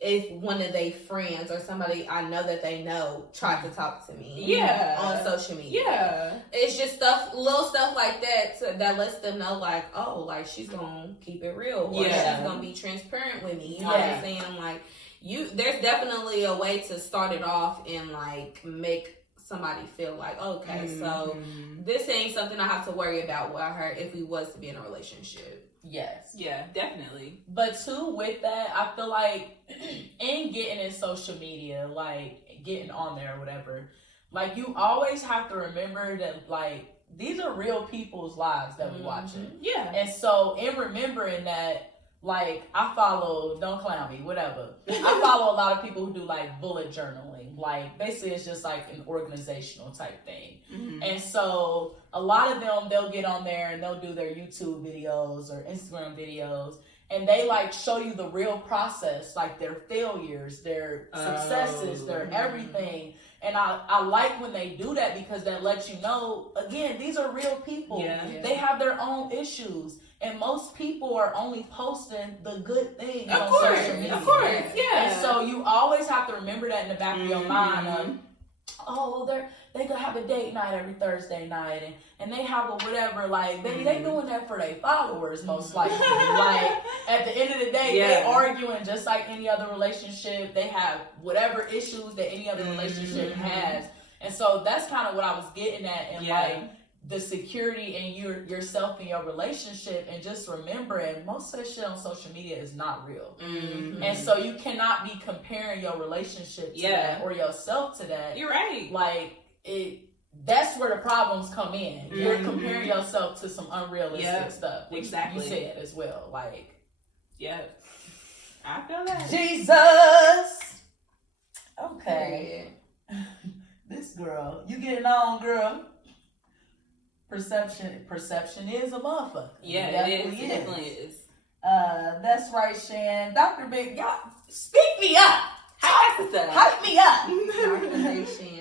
if one of their friends or somebody I know that they know tried to talk to me on social media. It's just little stuff like that that lets them know, like, oh, like, she's gonna keep it real, or she's gonna be transparent with me. You know what I'm saying? Like, there's definitely a way to start it off and, like, make somebody feel like, okay, so this ain't something I have to worry about with her if we was to be in a relationship. Yes. Yeah, definitely. But too, with that, I feel like in getting in social media, like getting on there or whatever, like you always have to remember that, like, these are real people's lives that we're watching. And so in remembering that, like, I follow, don't clown me, whatever. I follow a lot of people who do, like, bullet journaling. Like, basically, it's just, like, an organizational type thing. And so, a lot of them, they'll get on there and they'll do their YouTube videos or Instagram videos. and they like show you the real process, like their failures, their successes, their everything. And I like when they do that because that lets you know, again, these are real people. They have their own issues. And most people are only posting the good things on social media. Of course, yeah. And so you always have to remember that in the back of your mind of, oh, they gonna have a date night every Thursday night and they have a whatever, like, baby, they doing that for their followers most likely. Like, at the end of the day, they arguing just like any other relationship. They have whatever issues that any other relationship has. And so that's kind of what I was getting at, and like the security in yourself and your relationship, and just remembering most of that shit on social media is not real. And so you cannot be comparing your relationship to that or yourself to that. You're right. Like, that's where the problems come in. You're comparing yourself to some unrealistic stuff, which you said as well. Like, I feel that. Jesus. Okay. This girl, you getting on, girl. Perception is a motherfucker. Yeah, it definitely is. That's right, Shan. Dr. Big, y'all, speak me up. Hype me up.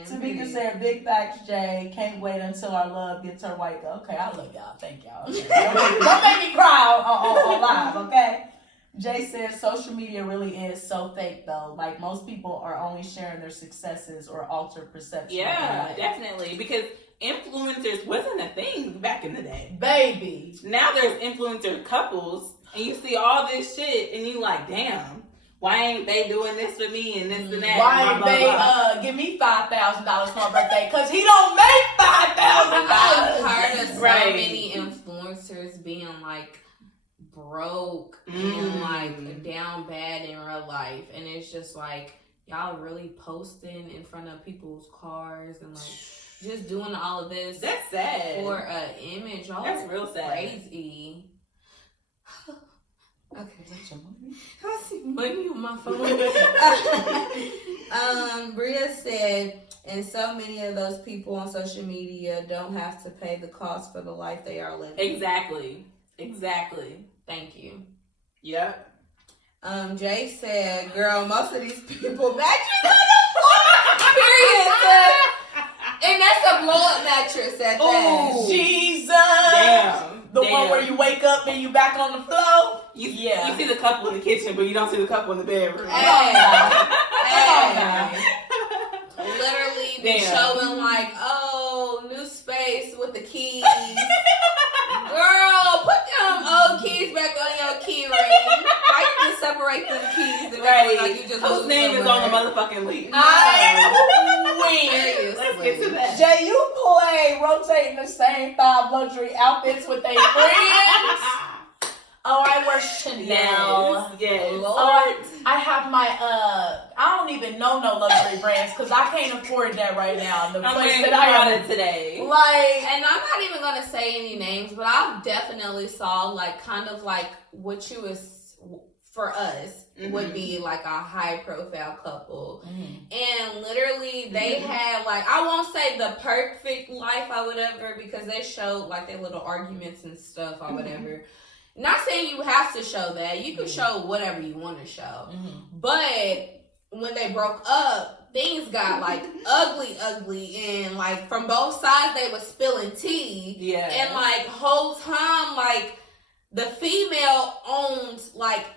Tamika said, big facts, Jay. Can't wait until our love gets her white girl. Okay, I love y'all. Thank y'all. Okay. Don't make me cry on live, okay? Jay says, social media really is so fake, though. Like, most people are only sharing their successes or altered perception. Yeah, definitely. Because influencers wasn't a thing back in the day. Baby. Now there's influencer couples, and you see all this shit, and you like, damn, why ain't they doing this for me and this and that? Why ain't they give me $5,000 for my birthday? Because he don't make $5,000. I've heard of so many influencers being like broke and like down bad in real life, and it's just like, y'all really posting in front of people's cars and like just doing all of this. That's sad. For an image. Y'all that's real sad. Crazy. Okay. I see money on my phone. Bria said, and so many of those people on social media don't have to pay the cost for the life they are living. Exactly. Thank you. Yep. Jay said, girl, most of these people mattress on the floor. Period. And that's a blow-up mattress at that. Oh, Jesus. Damn. The one where you wake up and you back on the floor? You see the couple in the kitchen, but you don't see the couple in the bedroom. Literally be showing like, oh, new space with the keys. Girl, put them old keys back on your key ring. Why you just separate them keys? Right. Like you just whose name is on the motherfucking lease? Let's get to that. Jay, you play rotating the same 5 luxury outfits with their friends. Oh, I wear Chanel. Yes. Lord. I have my I don't even know no luxury brands because I can't afford that right now. The place that I am today. Like, and I'm not even gonna say any names, but I've definitely saw like kind of like what you was for us would be like a high profile couple, and literally they had like, I won't say the perfect life or whatever because they showed like their little arguments and stuff or whatever. Not saying you have to show that. You can show whatever you want to show. But when they broke up, things got like ugly, and like from both sides they was spilling tea. Yeah. And like whole time, like the female owned like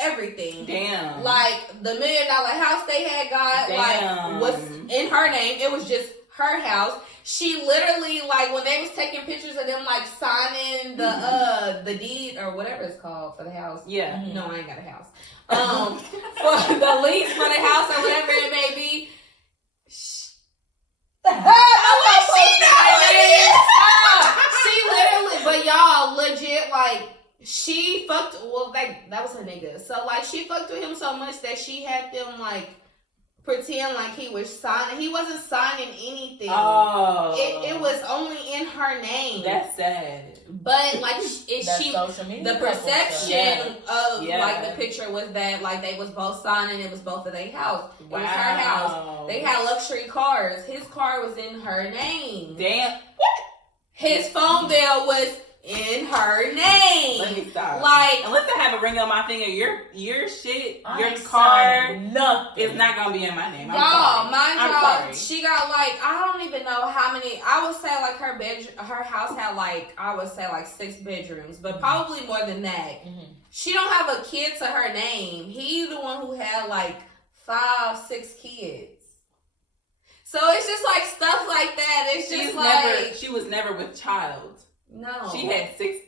everything. Damn. Like the $1 million house they had got like was in her name. It was just her house. She literally, like, when they was taking pictures of them, like, signing the deed or whatever it's called for the house. Yeah. No, I ain't got a house. For the lease for the house or whatever it may be. She literally, but y'all, legit, like, she fucked, well, like, that was her nigga. So, like, she fucked with him so much that she had them, like, pretend like he was signing. He wasn't signing anything. Oh. It was only in her name. That's sad. But like the perception of like the picture was that like they was both signing. It was both of their house. It was her house. They had luxury cars. His car was in her name. Damn. What? His phone bill was in her name. Let me stop. Like like, unless I have a ring on my finger, your shit, your ain't car signing nothing. is not gonna be in my name. y'all, mind I'm y'all, sorry. she got like, I don't even know how many. I would say like her house had like, I would say like 6 bedrooms, but probably more than that. Mm-hmm. She don't have a kid to her name. He's the one who had like 5, 6 kids. So it's just like stuff like that. It's just she was never with child. No. He had 6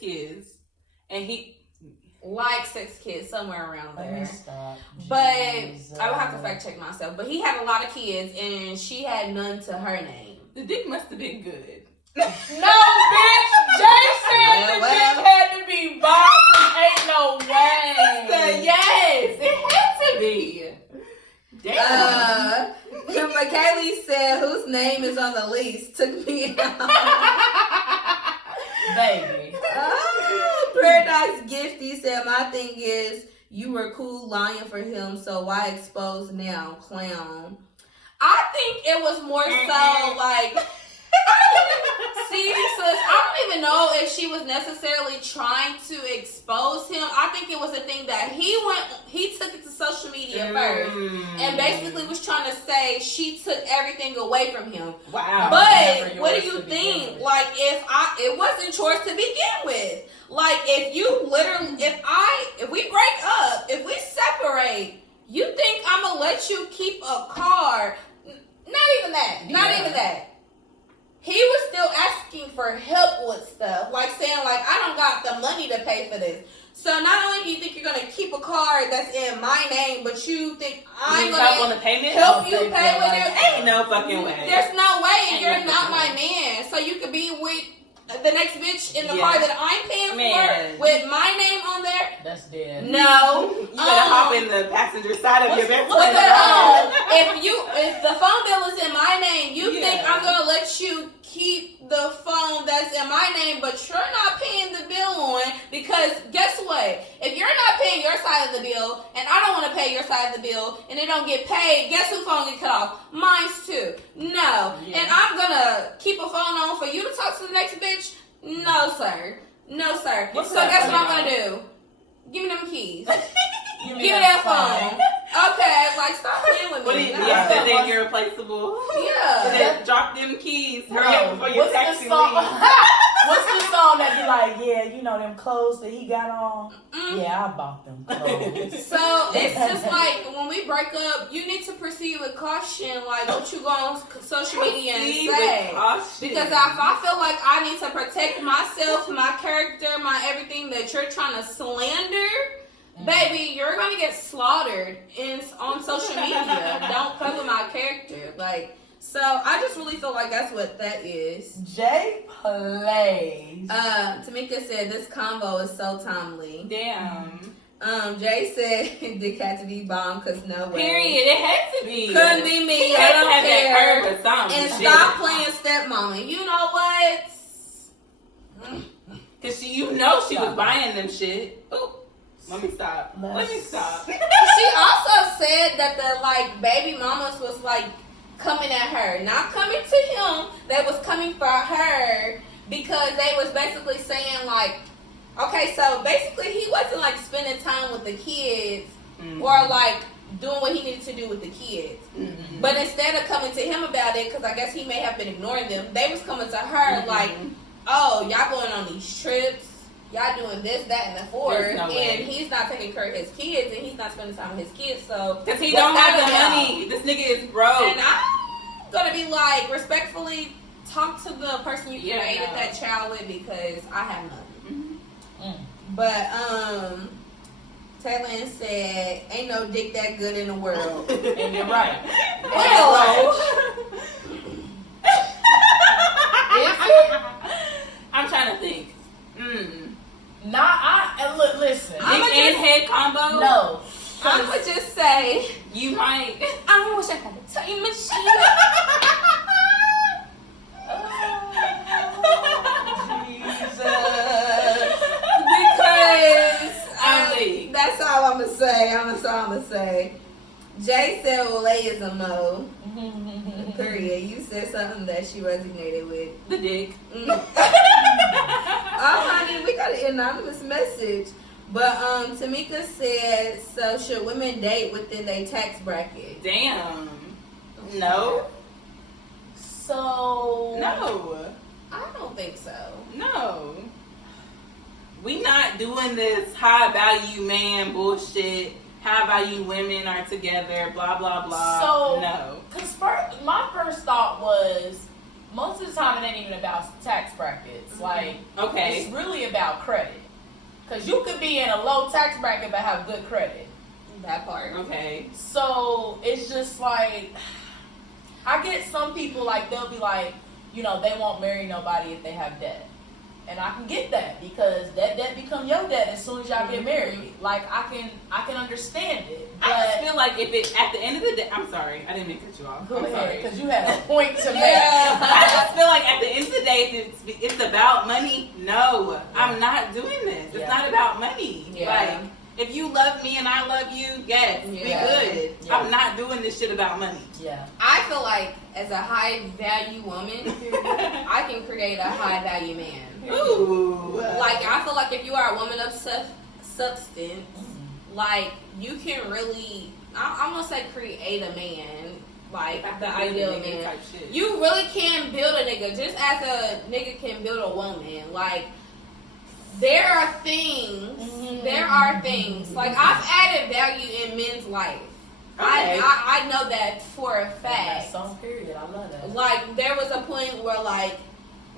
kids, and he like 6 kids, somewhere around Let me there. stop. But Jesus. I would have to fact check myself. But he had a lot of kids, and she had none to her name. the dick must have been good. No, bitch. Jay said the dick had to be boxed. Ain't no way. Yes, it had to be. Damn. Kaylee said, whose name is on the lease? Took me out. Baby. Paradise Gifty said, my thing is, you were cool lying for him, so why expose now, clown? I think it was more so like, see, sis, I don't even know if she was necessarily trying to expose him. I think it was a thing that he took it to social media first, and basically was trying to say she took everything away from him. Wow. But what do you think? Like, it wasn't yours to begin with. Like, if we break up, if we separate, you think I'm gonna let you keep a car? Not even that. Not even that. He was still asking for help with stuff, like saying, like, I don't got the money to pay for this. So not only do you think you're gonna keep a car that's in my name, but you think I'm gonna help on the payment? help you pay with it? Ain't no fucking way. There's no way. Ain't You're no not fucking my man. So you could be with the next bitch in the Yeah. car that I'm paying Man. for with my name on there. That's dead. No. You better hop in the passenger side of your best With friend. if the phone bill is in my name, you think Yeah. I'm gonna let you keep the phone that's in my name, but you're not paying the bill on, because guess what? If you're not paying your side of the bill, and I don't want to pay your side of the bill, and it don't get paid, guess whose phone get cut off? Mine's too. No. Yeah. And I'm gonna keep a phone on for you to talk to the next bitch? No, sir. No, sir. What's so that? guess what I'm gonna do? Give me them keys. Give Give me that phone. Okay, like, stop playing with me. What do you No. think you're irreplaceable? Yeah. And then drop them keys. Hurry up before your What's taxi the song? leaves. What's the song that be like, yeah, you know them clothes that he got on? Yeah, I bought them clothes. So it's just like, when we break up, you need to proceed with caution. Like, don't you go on social media and Proceed say. with caution. Because if I feel like I need to protect myself, my character, my everything that you're trying to slander, baby, you're gonna get slaughtered on social media. Don't play with my character. Like, so I just really feel like that's what that is. Jay plays. Tamika said this convo is so timely. Damn. Jay said Dick had to be bomb because no way. Period. It had to be. Couldn't be me. You I had to don't have care. that curve or something. And Shit. stop playing stepmama. You know what? Cause you know she was buying them shit. Ooh. Let me stop. Let me stop. She also said that the baby mamas was coming at her, not coming to him. They was coming for her because they was basically saying okay, so basically he wasn't spending time with the kids or doing what he needed to do with the kids. Mm-hmm. But instead of coming to him about it, because I guess he may have been ignoring them, they was coming to her oh, y'all going on these trips. Y'all doing this, that, and the fourth, No and he's not taking care of his kids, and he's not spending time with his kids, so... Because he don't have the money. This nigga is broke. And I'm gonna be respectfully, talk to the person you created that child with, because I have nothing. Mm-hmm. But, Taylor said, ain't no dick that good in the world. And you're right. Well... I'm trying to think. Listen. Dick and head combo? No. I'm gonna just say, you might. I wish I had a time machine. Because that's all I'm gonna say. That's all I'm gonna say. Jay said Olay is a mo. Period. You said something that she resonated with. The dick. honey, we got an anonymous message. But Tamika said, so should women date within their tax bracket? Damn. No. So No. I don't think so. No. We not doing this high value man bullshit. High value women are together, blah blah blah. So no. Cause my first thought was most of the time it ain't even about tax brackets. Like Okay. it's really about credit. Cause you could be in a low tax bracket but have good credit. That part. Okay. So it's just like I get some people like they'll be like, you know, they won't marry nobody if they have debt. And I can get that because that debt become your debt as soon as y'all get married. Like I can understand it. But I just feel like if it at the end of the day, I'm sorry, I didn't mean to cut you off. go I'm ahead, sorry. because you had a point to make. I just feel like at the end of the day, if it's about money, no, I'm not doing this. It's Yeah. not about money. Yeah. Like, if you love me and I love you, yes, we Yeah. good. Yeah. I'm not doing this shit about money. Yeah. I feel like as a high value woman, I can create a high value man. Ooh. Like I feel like if you are a woman of substance, like you can really, I'm gonna say create a man, like the ideal man. Type shit. You really can build a nigga just as a nigga can build a woman. Like there are things, like I've added value in men's life. Okay. I know that for a That fact. song period. I love that. Like there was a point where like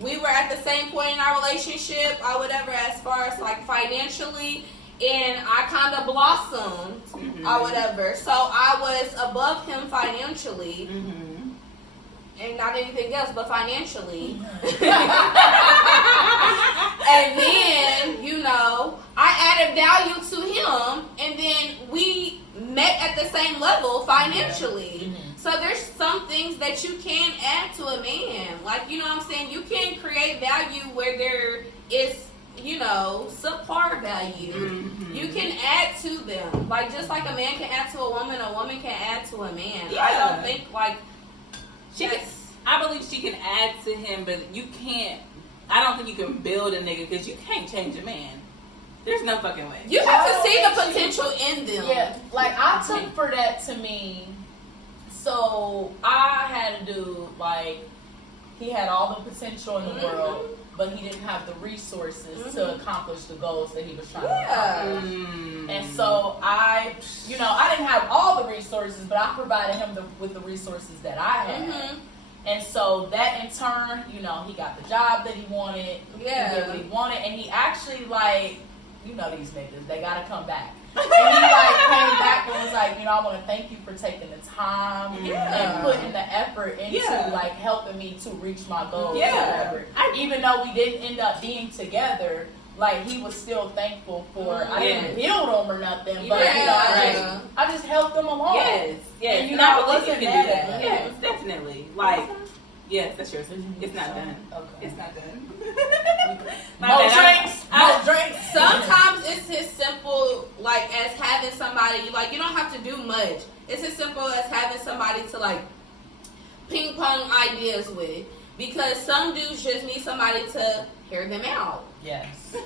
we were at the same point in our relationship or whatever as far as like financially, and I kind of blossomed or whatever. So I was above him financially. And not anything else, but financially. And then, you know, I added value to him, and then we met at the same level financially. So there's some things that you can add to a man. Like, you know what I'm saying? You can create value where there is, you know, subpar value. You can add to them. Like, just like a man can add to a woman can add to a man. Yeah. I don't think, like, I believe she can add to him, but you can't. I don't think you can build a nigga because you can't change a man. There's no fucking way. you have to see the potential in them. Yeah, like I took for that to mean, so I had a dude, like, he had all the potential in the world, but he didn't have the resources to accomplish the goals that he was trying to accomplish. And so I didn't have all the resources, but I provided him with the resources that I had. And so that in turn, you know, he got the job that he wanted. Yeah. He did what he wanted. And he actually, like, you know these niggas, they gotta come back. And he, like, came back and was like, you know, I want to thank you for taking the time and putting the effort into, like, helping me to reach my goals or whatever. Even though we didn't end up being together, like, he was still thankful for, I didn't build him or nothing, but, you know, I just helped him along. Yes. And, you And know, I I believe you wasn't can mad do at that. him. Yes, definitely. Like, yes, that's yours. It's not done. Okay. It's not done. No drinks. Sometimes it's as simple like as having somebody, like you don't have to do much. It's as simple as having somebody to like ping pong ideas with. Because some dudes just need somebody to hear them out. Yes. To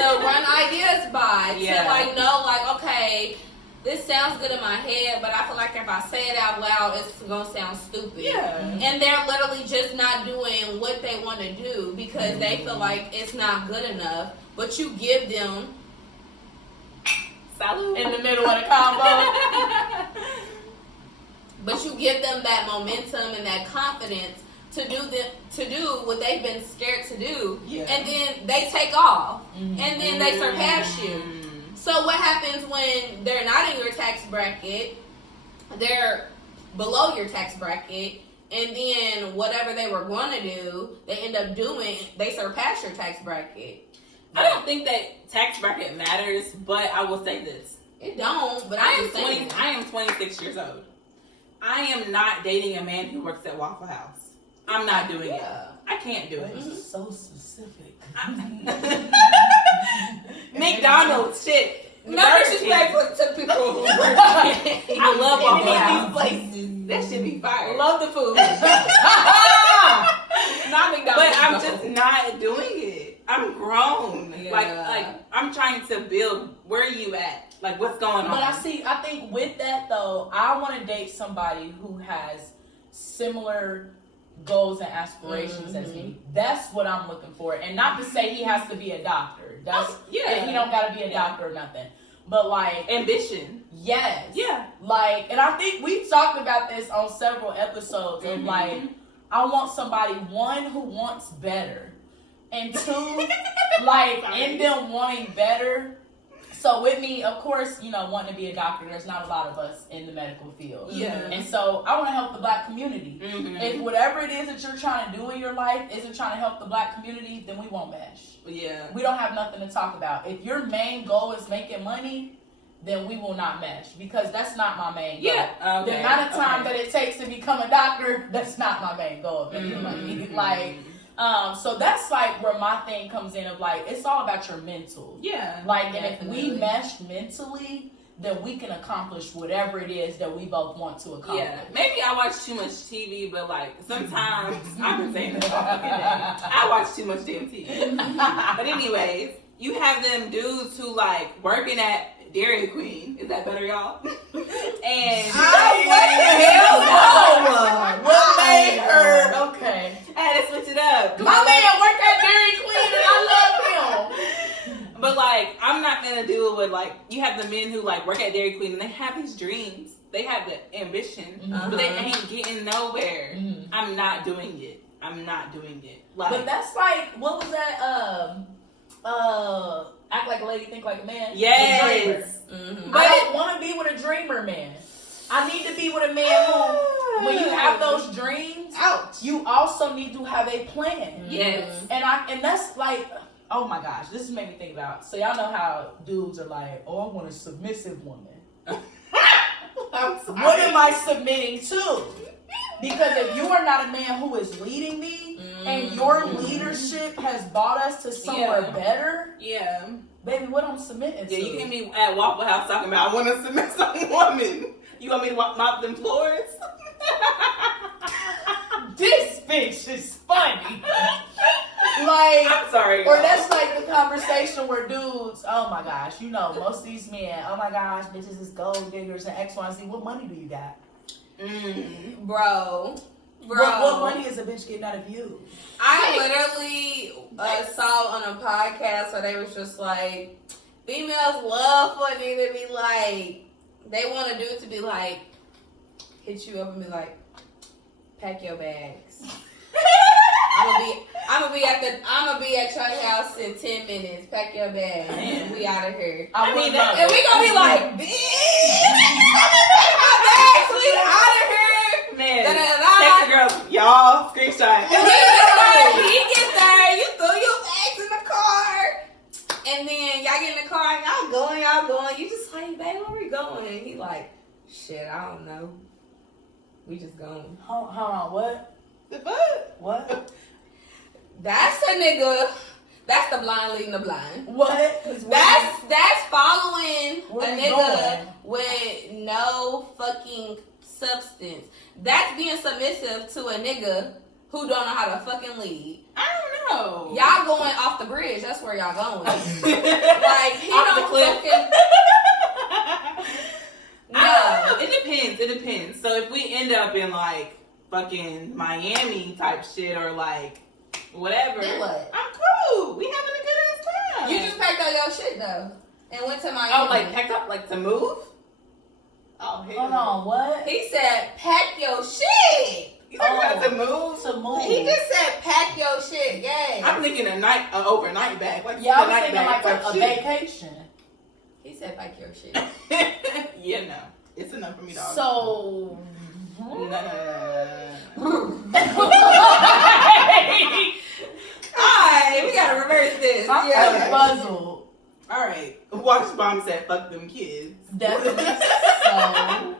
run ideas by. Yeah. To like know like, okay, this sounds good in my head, but I feel like if I say it out loud, it's gonna sound stupid. Yeah. And they're literally just not doing what they want to do because they feel like it's not good enough. But you give them Salud. In the middle of the combo. but you give them that momentum and that confidence to do what they've been scared to do. Yeah. And then they take off. And then they surpass you. So what happens when they're not in your tax bracket, they're below your tax bracket, and then whatever they were going to do, they end up doing, they surpass your tax bracket. I don't think that tax bracket matters, but I will say this. It don't, but I I'm am just saying. I am 26 years old. I am not dating a man who works at Waffle House. I'm not doing it. I can't do it. This is so specific. McDonald's shit. No disrespect to people who work. I love Waffle in House. these places. That should be fire. Love the food. Not McDonald's. But I'm just not doing it. I'm grown. Yeah. Like I'm trying to build. Where are you at? Like, what's going on? But I think with that though, I want to date somebody who has similar goals and aspirations as me. That's what I'm looking for. And not to say he has to be a doctor. That's he don't gotta be a doctor or nothing. But like ambition. Yes. Yeah. Like, and I think we've talked about this on several episodes of like, I want somebody, one, who wants better, and two, like, in them wanting better. So with me, of course, you know, wanting to be a doctor, there's not a lot of us in the medical field. Yeah. And so I want to help the Black community. If whatever it is that you're trying to do in your life isn't trying to help the Black community, then we won't mesh. Yeah. We don't have nothing to talk about. If your main goal is making money, then we will not mesh, because that's not my main goal. Yeah. Okay. The amount of time that it takes to become a doctor, that's not my main goal of making money. Like, so that's like where my thing comes in of like, it's all about your mental. Yeah. Like, and if we mesh mentally, then we can accomplish whatever it is that we both want to accomplish. Yeah. Maybe I watch too much TV, but like sometimes I've been saying this all fucking day. I watch too much damn TV. But anyways, you have them dudes who like working at Dairy Queen. Is that better, y'all? And what the hell? No. What made her? Okay. I had to switch it up. My man worked at Dairy Queen and I love him. But like, I'm not gonna deal with like, you have the men who like work at Dairy Queen and they have these dreams. They have the ambition, but they ain't getting nowhere. I'm not doing it. Like, but that's like, what was that? Act like a lady, think like a man. yes. I don't want to be with a dreamer man. I need to be with a man who, when you have those dreams, you also need to have a plan. Yes. And that's like, oh my gosh, this made me think about. So y'all know how dudes are like, oh, I want a submissive woman. What am I submitting to? Because if you are not a man who is leading me, and your leadership has brought us to somewhere better, baby, what I'm submitting to? Yeah, you can't be at Waffle House talking about, I want to submit some woman. You want me to mop them floors? This bitch is funny. Like, I'm sorry. Or that's like the conversation where dudes, oh my gosh, you know, most of these men, oh my gosh, bitches is gold diggers and X, Y, and Z. What money do you got? Bro. What money is a bitch getting out of you? I literally saw on a podcast where they was just like, females love for a nigga to be like, they want a dude to be like, hit you up and be like, pack your bags. I'm gonna be at your house in 10 minutes. Pack your bags. And we out of here. I mean, and we gonna be like, bitch, my bags. We out of here. Man, text the girl, y'all, screenshot. He get there, you throw your bags in the car, and then y'all get in the car and y'all going. You just like, babe, where we going? He like, shit, I don't know. We just going. Hold on, what? The fuck? What? That's a nigga. That's the blind leading the blind. What? That's following Where a we nigga going? with no fucking substance. That's being submissive to a nigga who don't know how to fucking lead. I don't know. Y'all going off the bridge. That's where y'all going. Like, he Off don't the cliff. fucking... No. It depends. So if we end up in like fucking Miami type shit or like whatever, Then what? I'm cool. We having a good ass time. You just packed all your shit though and went to Miami. Oh, like packed up like to move? Oh, Hold on, what? He said, pack your shit. You talking about to move? To move. He just said, pack your shit. Yay. I'm thinking an overnight bag. Like Yeah, I a was night thinking bag like type a shit. vacation. He said, pack your shit. Yeah, no. It's enough for me, dog. So. Alright, we gotta reverse this. I'm Yeah. puzzled. All right. Watch Bomb said, fuck them kids. Definitely so.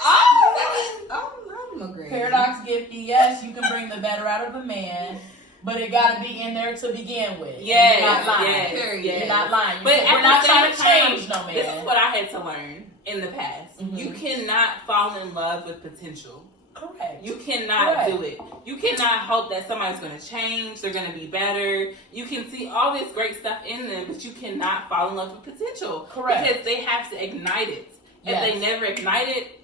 I'm agreeing. Paradox Gifty, yes, you can bring the better out of a man, but it gotta be in there to begin with. Yes, You're not lying. yes, Period. yes. You're not lying. But We're not trying to change no This is man. what I had to learn in the past. Mhm. You cannot fall in love with potential. Correct. You cannot do it. You cannot hope that somebody's going to change. They're going to be better. You can see all this great stuff in them, but you cannot fall in love with potential. Correct. Because they have to ignite it. If they never ignite it,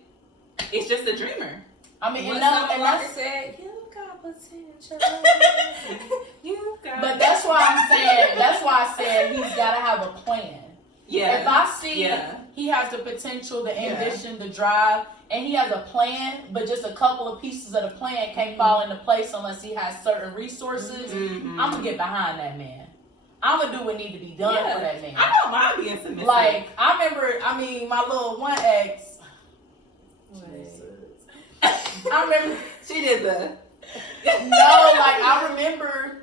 it's just a dreamer. I mean, and that's said, you got potential. But that's why I'm saying. That's why I said he's got to have a plan. Yeah. If I see he has the potential, the ambition, the drive, and he has a plan, but just a couple of pieces of the plan can't fall into place unless he has certain resources, I'm gonna get behind that man. I'm gonna do what needs to be done for that man. I don't mind being submissive. Like, I remember, my little one ex. I remember. She did the. I remember.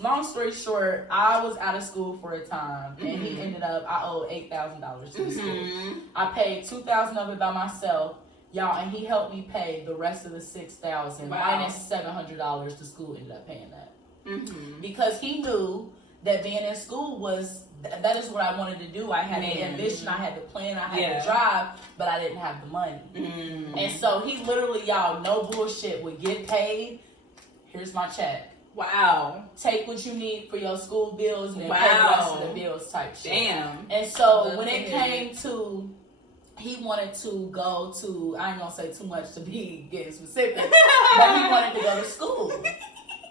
Long story short, I was out of school for a time, and he ended up. I owed $8,000 to the school. I paid $2,000 of it by myself, y'all, and he helped me pay the rest of the $6,000 minus $700. The school ended up paying that because he knew that being in school was that is what I wanted to do. I had an ambition, I had the plan, I had the drive, but I didn't have the money. And so he literally, y'all, no bullshit, would get paid. Here's my check. Wow. Take what you need for your school bills and then pay the rest of the bills type shit. Damn. And so when it came to, he wanted to go to, I ain't gonna say too much to be getting specific, but he wanted to go to school.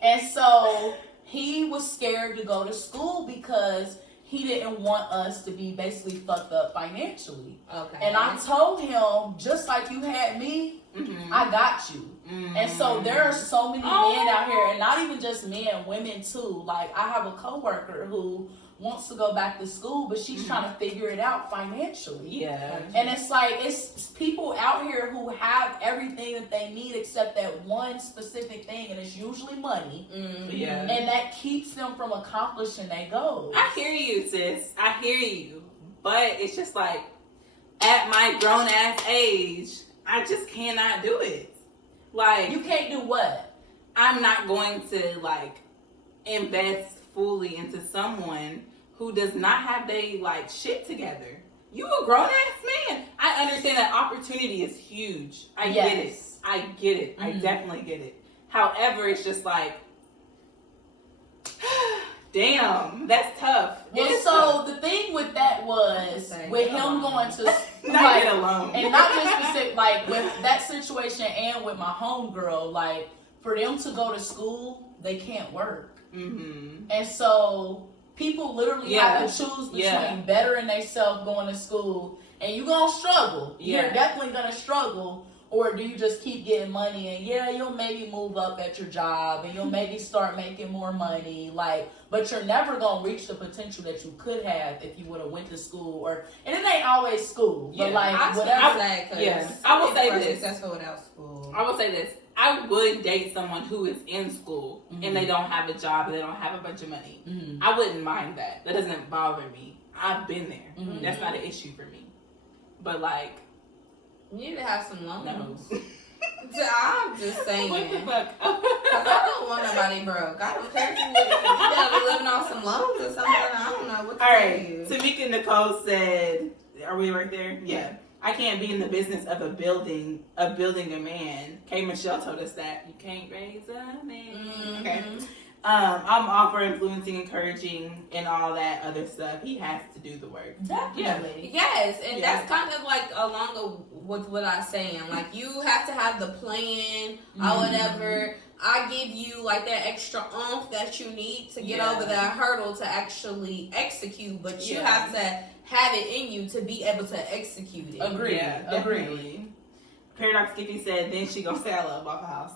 And so he was scared to go to school because he didn't want us to be basically fucked up financially. Okay. And I told him, just like you had me, I got you. And so there are so many men out here, and not even just men, women too. Like, I have a coworker who wants to go back to school, but she's trying to figure it out financially. Yeah. And it's like, it's people out here who have everything that they need except that one specific thing, and it's usually money. Yeah. And that keeps them from accomplishing their goals. I hear you, sis. I hear you. But it's just like, at my grown ass age, I just cannot do it. Like, you can't do what? I'm not going to like invest fully into someone who does not have their like shit together. You a grown ass man. I understand that opportunity is huge. I get it. I definitely get it. However, it's just like, damn, that's tough. Well, so tough. The thing with that was with him going to not get alone, and not just specific, like with that situation and with my homegirl, like for them to go to school, they can't work, and so people literally have to choose between bettering themselves going to school, and you're gonna struggle. You're definitely gonna struggle. Or do you just keep getting money and you'll maybe move up at your job and you'll maybe start making more money, like, but you're never gonna reach the potential that you could have if you would have went to school and it ain't always school, but like whatever. I will say this. Successful without school. I will say this. I would date someone who is in school and they don't have a job and they don't have a bunch of money. I wouldn't mind that. That doesn't bother me. I've been there. That's not an issue for me. But like, you need to have some loans. No. I'm just saying. What the fuck? Because I don't want nobody broke. I don't care if you gotta be living off some loans or something. I don't know what to tell you. Tamika Nicole said, are we right there? Yeah. I can't be in the business of building a man. K. Michelle told us that. You can't raise a man. Okay. I'm all for influencing, encouraging, and all that other stuff. He has to do the work. Definitely. Yes, and that's kind of like along with what I'm saying. Like, you have to have the plan or whatever. I give you like that extra oomph that you need to get over that hurdle to actually execute, but you have to have it in you to be able to execute it. Agree. Yeah, definitely. Paradox Skippy said, then she gonna say I love Waffle House.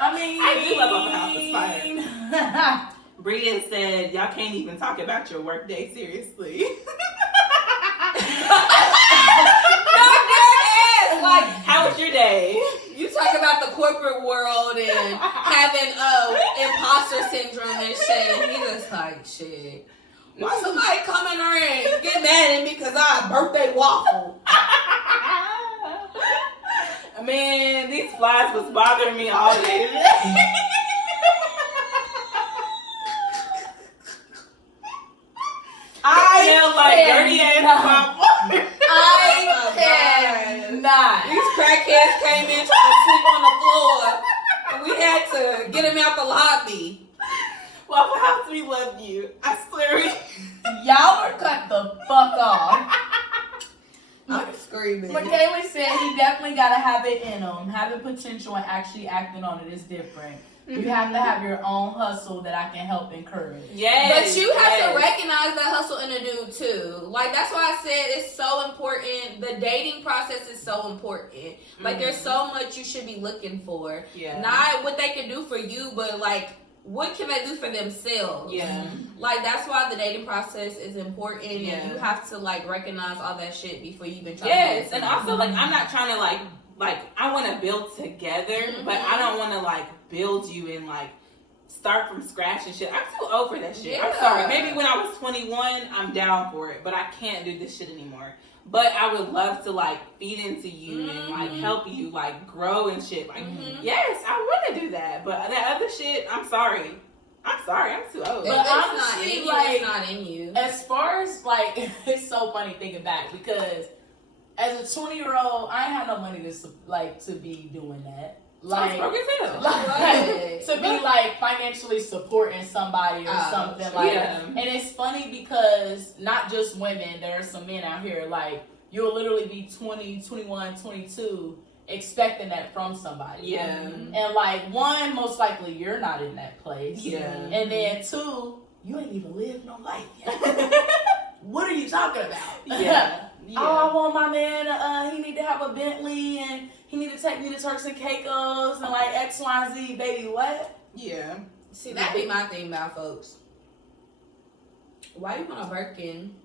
I mean, I do love Waffle House. It's fire. Bria said, y'all can't even talk about your work day seriously. Like, how was your day? You talk about the corporate world and having imposter syndrome and shit. And he just like, shit. Why somebody come in there and get mad at me because I have birthday waffle? Man, these flies was bothering me all day today. I smell like dirty ass popcorn. I cannot. These crackheads came in trying to sleep on the had to get him out the lobby. Waffle House, we love you. I swear Y'all are cut the fuck off. I'm screaming. Michaela said he definitely gotta have it in him. Having potential and actually acting on it is different. You have to have your own hustle that I can help encourage. Yes. But you have to recognize that hustle in a dude too. Like that's why I said it's so important. The dating process is so important. Like there's so much you should be looking for. Yeah. Not what they can do for you, but like what can they do for themselves? Yeah. Like that's why the dating process is important, Yeah. and you have to like recognize all that shit before you even try. Yes, to and also like I'm not trying to like I want to build together, but I don't want to like build you and like start from scratch and shit. I'm too over that shit. Yeah. I'm sorry. Maybe when I was 21, I'm down for it, but I can't do this shit anymore. But I would love to like feed into you and like help you like grow and shit. Like yes, I want to do that, but that other shit, I'm sorry. I'm too old. But But honestly, honestly, like, it's not in you. As far as like, it's so funny thinking back because as a 20-year-old, I ain't had no money to be doing that. Like, broke as hell. Like, to be like financially supporting somebody or something like that. And it's funny because not just women, there are some men out here like you'll literally be 20, 21, 22 expecting that from somebody. Yeah. And like one, most likely you're not in that place. Yeah. And then two, you ain't even lived no life yet. What are you talking about? Yeah. Oh, I want my man, he need to have a Bentley and he need to take me to Turks and Caicos and like X, Y, and Z, baby, what? Yeah. See, that'd be my thing about folks. Why you want a Birkin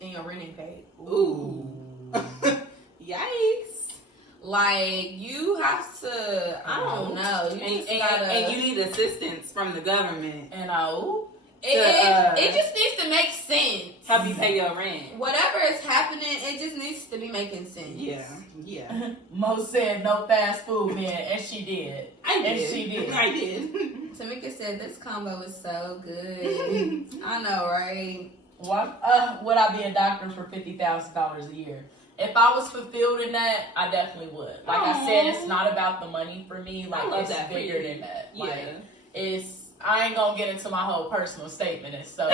in your renting pay? Ooh. Yikes. Like, you have to, I don't know. And you need assistance from the government. And it just needs to make sense. Help you pay your rent. Whatever is happening, it just needs to be making sense. Yeah. Mo said no fast food, man, and she did. I I did. Tamika said this combo is so good. I know, right? Would I be a doctor for $50,000 a year? If I was fulfilled in that, I definitely would. Like I said, it's not about the money for me. Like it's bigger than that. Like I ain't gonna get into my whole personal statement and stuff.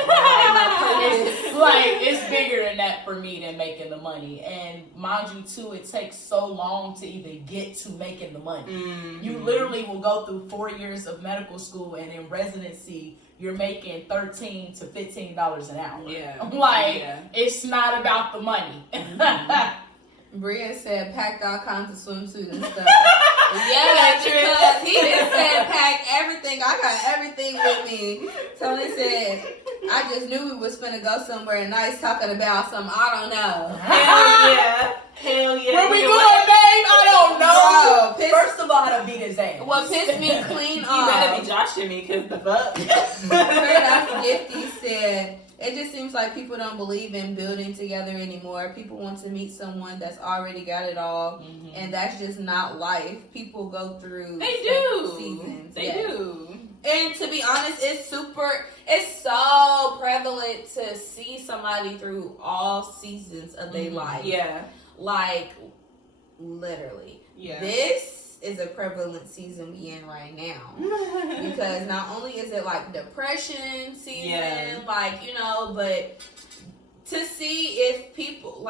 It's bigger than that for me than making the money. And mind you, too, it takes so long to even get to making the money. Mm-hmm. You literally will go through 4 years of medical school, and in residency, you're making $13 to $15 an hour. Yeah. It's not about the money. Bria said packed all kinds of swimsuits and stuff. Yeah, because he just said pack everything. I got everything with me. Tony said, I just knew we was finna go somewhere nice talking about something I don't know. Hell yeah. Where we going, babe? I don't know. Bro, first of all, I'd beat his ass. What pissed me clean off. You better be joshing me, because the fuck. Gifty said, it just seems like people don't believe in building together anymore. People want to meet someone that's already got it all, and that's just not life. People go through seasons. They do. And to be honest, it's so prevalent to see somebody through all seasons of their life. Yeah. Like, literally. Yeah. This is a prevalent season we in right now. Because not only is it like depression season, like, you know, but to see if people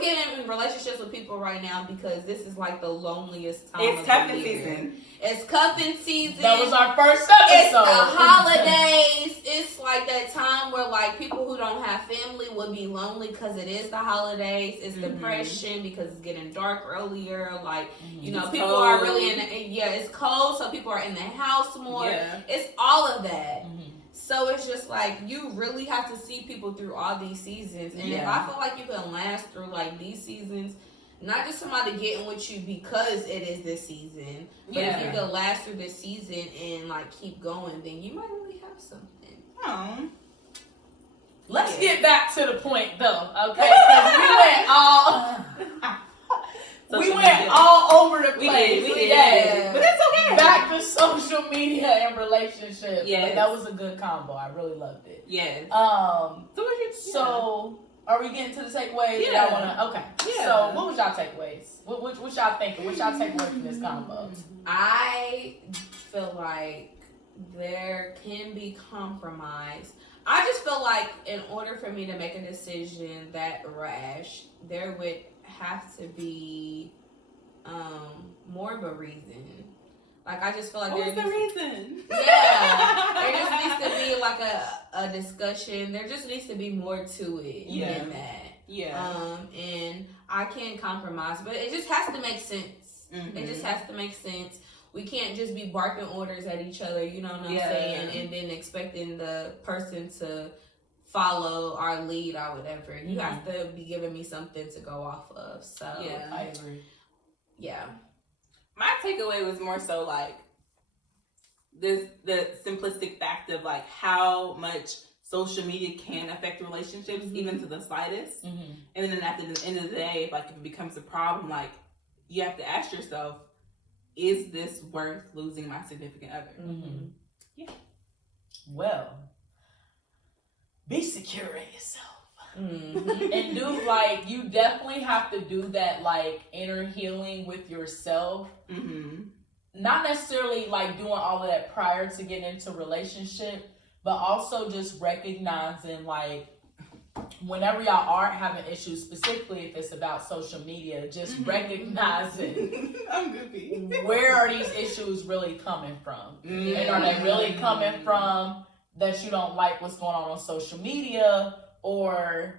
get in relationships with people right now because this is like the loneliest time it's of cuffing the year. season. It's cuffing season. That was our first episode. It's the holidays. It's like that time where like people who don't have family would be lonely because it is the holidays. It's depression because it's getting dark earlier. Like, you know, it's people cold. are really it's cold, so people are in the house more. Yeah. It's all of that. So it's just like you really have to see people through all these seasons. And if I feel like you can last through like these seasons, not just somebody getting with you because it is this season, but if you can last through this season and like keep going, then you might really have something. Oh. Let's get back to the point though, okay? Because we went all over the place. We did. But that's okay. Back to social media and relationships. Yes. That was a good combo. I really loved it. Yes. So Are we getting to the takeaways? Yeah. Okay. Yeah. So, what was y'all takeaways? What y'all thinking? What y'all take away from this combo? I feel like there can be compromise. I just feel like in order for me to make a decision that rash, there would have to be more of a reason. Like, I just feel like what's the reason? Yeah, there just needs to be like a discussion. There just needs to be more to it than that. Yeah. And I can compromise, but it just has to make sense. Mm-hmm. It just has to make sense. We can't just be barking orders at each other, you know what I'm saying, and then expecting the person to follow our lead or whatever. You have to be giving me something to go off of. So yeah, I agree. Yeah. My takeaway was more so like the simplistic fact of like how much social media can affect relationships, even to the slightest. Mm-hmm. And then at the end of the day, like if it becomes a problem, like you have to ask yourself, is this worth losing my significant other? Mm-hmm. Yeah. Well, be secure in yourself. Mm-hmm. And do like you definitely have to do that like inner healing with yourself. Mm-hmm. Not necessarily like doing all of that prior to getting into a relationship, but also just recognizing like whenever y'all are having issues, specifically if it's about social media, just recognizing I'm goofy. where are these issues really coming from? Mm-hmm. And are they really coming from that you don't like what's going on social media, or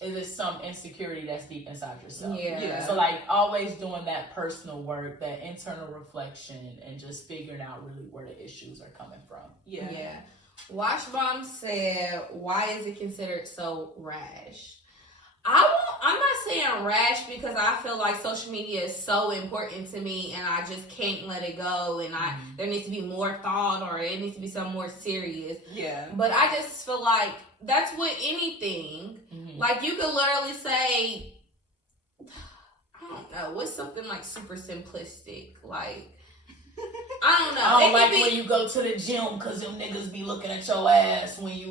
is it some insecurity that's deep inside yourself? Yeah. So like always doing that personal work, that internal reflection, and just figuring out really where the issues are coming from. Yeah. Washbomb said, why is it considered so rash? I'm not saying rash because I feel like social media is so important to me and I just can't let it go, and there needs to be more thought, or it needs to be something more serious. Yeah. But I just feel like that's with anything. Like you could literally say, I don't know, what's something like super simplistic? Like, I don't know. I don't like when you go to the gym because them niggas be looking at your ass when you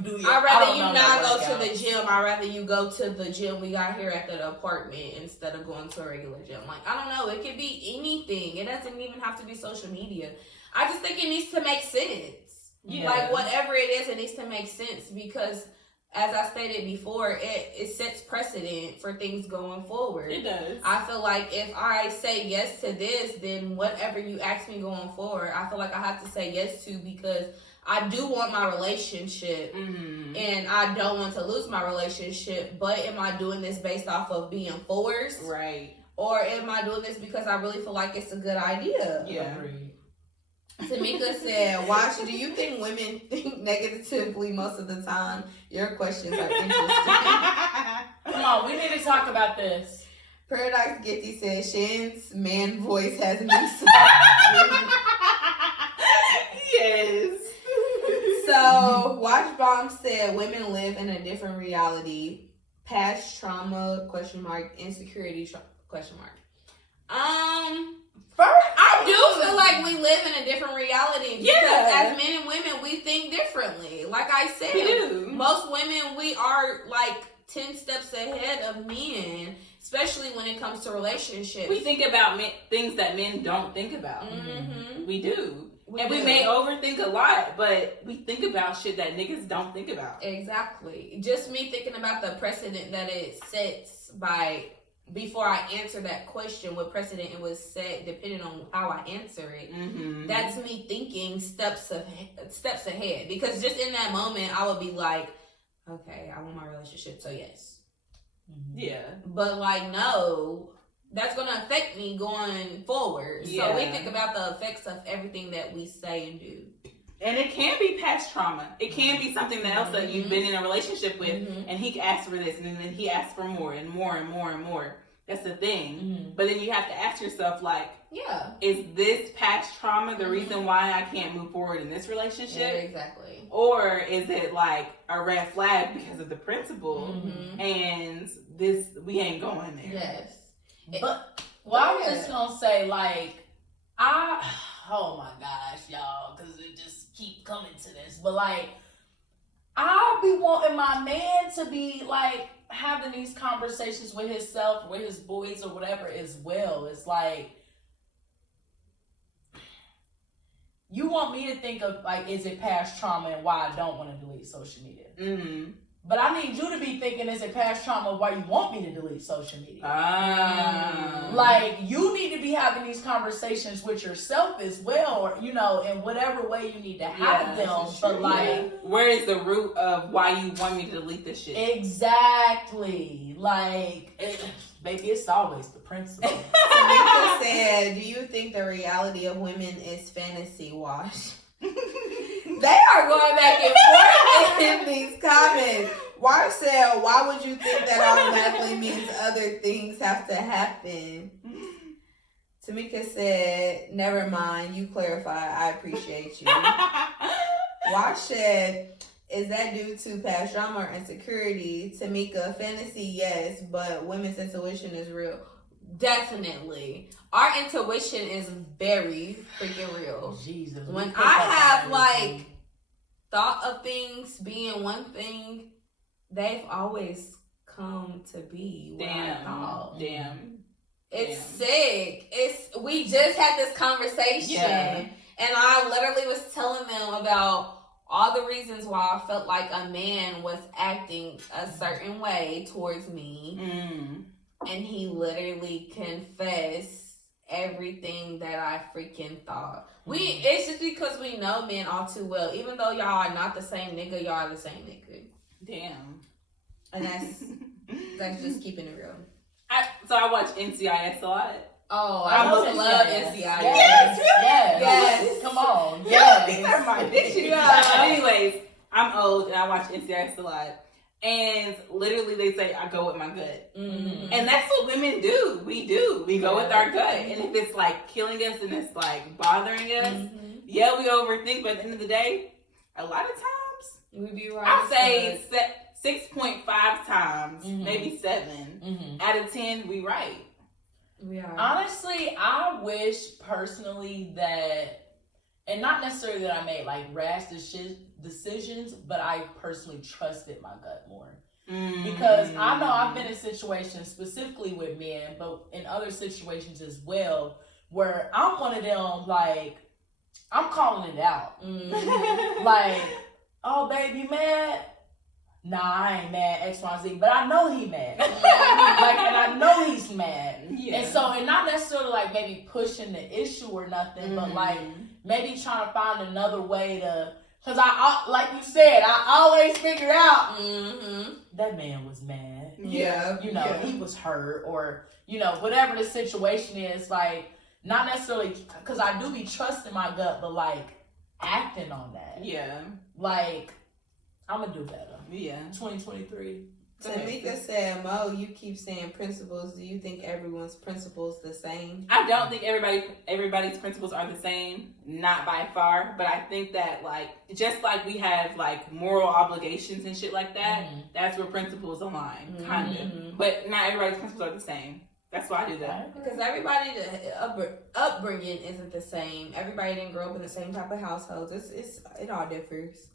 do your. I'd rather you not go to the gym. I'd rather you go to the gym we got here at the apartment instead of going to a regular gym. Like, I don't know. It could be anything. It doesn't even have to be social media. I just think it needs to make sense. Yeah. Like, whatever it is, it needs to make sense because, as I stated before, it sets precedent for things going forward. It does. I feel like if I say yes to this, then whatever you ask me going forward, I feel like I have to say yes to, because I do want my relationship and I don't want to lose my relationship. But am I doing this based off of being forced? Right. Or am I doing this because I really feel like it's a good idea? Yeah. Tamika said, Wash, do you think women think negatively most of the time? Your questions are interesting. Come on, we need to talk about this. Paradise Getty said, Shan's man voice has me so. Yes. So, Watchbomb said, women live in a different reality. Past trauma, insecurity, I do feel like we live in a different reality because as men and women, we think differently. Like I said, most women, we are like 10 steps ahead of men, especially when it comes to relationships. We think about things that men don't think about. We do. We may overthink a lot, but we think about shit that niggas don't think about. Exactly. Just me thinking about the precedent that it sets by... Before I answer that question, what precedent it was set, depending on how I answer it, that's me thinking steps ahead. Because just in that moment, I would be like, okay, I want my relationship, so yes. Yeah. But like, no, that's going to affect me going forward. Yeah. So we think about the effects of everything that we say and do. And it can be past trauma. It can be something else that you've been in a relationship with, and he asked for this, and then he asked for more and more and more and more. That's the thing. But then you have to ask yourself, like, is this past trauma the reason why I can't move forward in this relationship? Yeah, exactly. Or is it like a red flag because of the principle, and we ain't going there? Yes. But I was just gonna say, like, oh my gosh, y'all, because it just keep coming to this. But like, I'll be wanting my man to be like having these conversations with himself, with his boys or whatever as well. It's like, you want me to think of like, is it past trauma and why I don't want to delete social media? Mm-hmm. But I need you to be thinking, is it past trauma why you want me to delete social media? Like, you need to be having these conversations with yourself as well, or, you know, in whatever way you need to have them. But like, where is the root of why you want me to delete this shit? Exactly. Like, baby, it's always the principle. Tamika said, do you think the reality of women is fantasy wash? They are going back and forth in these comments. War said, why would you think that automatically means other things have to happen? Tamika said, never mind, you clarify. I appreciate you. War said, is that due to past trauma or insecurity? Tamika, fantasy, yes, but women's intuition is real. Definitely. Our intuition is very freaking real. Jesus. When I have like thought of things being one thing, they've always come to be what I thought. Damn. It's sick. We just had this conversation and I literally was telling them about all the reasons why I felt like a man was acting a certain way towards me. And he literally confessed everything that I freaking thought. It's just because we know men all too well. Even though y'all are not the same nigga, y'all are the same nigga. Damn. And that's just keeping it real. So I watch NCIS a lot. Oh, I love NCIS. Yes. Come on. Yes. These are my dishes. Anyways, I'm old and I watch NCIS a lot. And literally they say, I go with my gut. Mm-hmm. And that's what women do. We go with our gut. And if it's like killing us and it's like bothering us, we overthink. But at the end of the day, a lot of times, we be right. I'll say 6.5 times, maybe 7 out of 10, we right. We are. Honestly, I wish personally that, and not necessarily that I made like rash decisions, but I personally trusted my gut more. Because I know I've been in situations specifically with men, but in other situations as well, where I'm one of them, like, I'm calling it out. Like, oh, baby, mad? Nah, I ain't mad, X, Y, Z, but I know he mad. Like, and I know he's mad. Yeah. And so, and not necessarily like maybe pushing the issue or nothing, but like maybe trying to find another way to, because I, like you said, I always figure out that man was mad. Yeah. You know, he was hurt, or, you know, whatever the situation is, like, not necessarily, because I do be trusting my gut, but like acting on that. Yeah. Like, I'm going to do better. Yeah. 2023. Tamika said, Mo, you keep saying principles. Do you think everyone's principles the same? I don't think everybody's principles are the same, not by far. But I think that, like, just like we have like moral obligations and shit like that, that's where principles align, kind of. But not everybody's principles are the same. That's why I do that. Because everybody's upbringing isn't the same. Everybody didn't grow up in the same type of households. It all differs.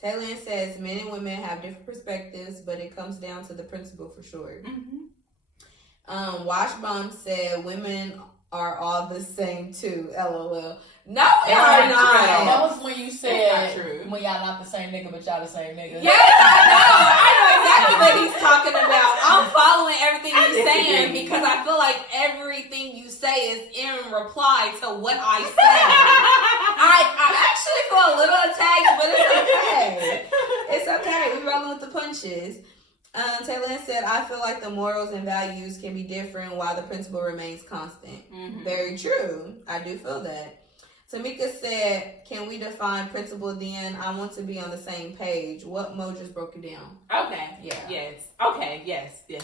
Taylor says men and women have different perspectives, but it comes down to the principle for sure. Washbomb said women are all the same too. LOL. No, we are not. That was when you said when y'all not the same nigga, but y'all the same nigga. Yes, I know exactly what he's talking about. I'm following everything you're saying because I feel like everything you say is in reply to what I said. I actually feel a little attacked, but it's okay. It's okay. We rolling with the punches. Taylor said, I feel like the morals and values can be different while the principle remains constant. Very true. I do feel that. Tamika said, can we define principle then? I want to be on the same page. What Mo just broke it down. Okay. Yeah. Yes. Okay. Yes. There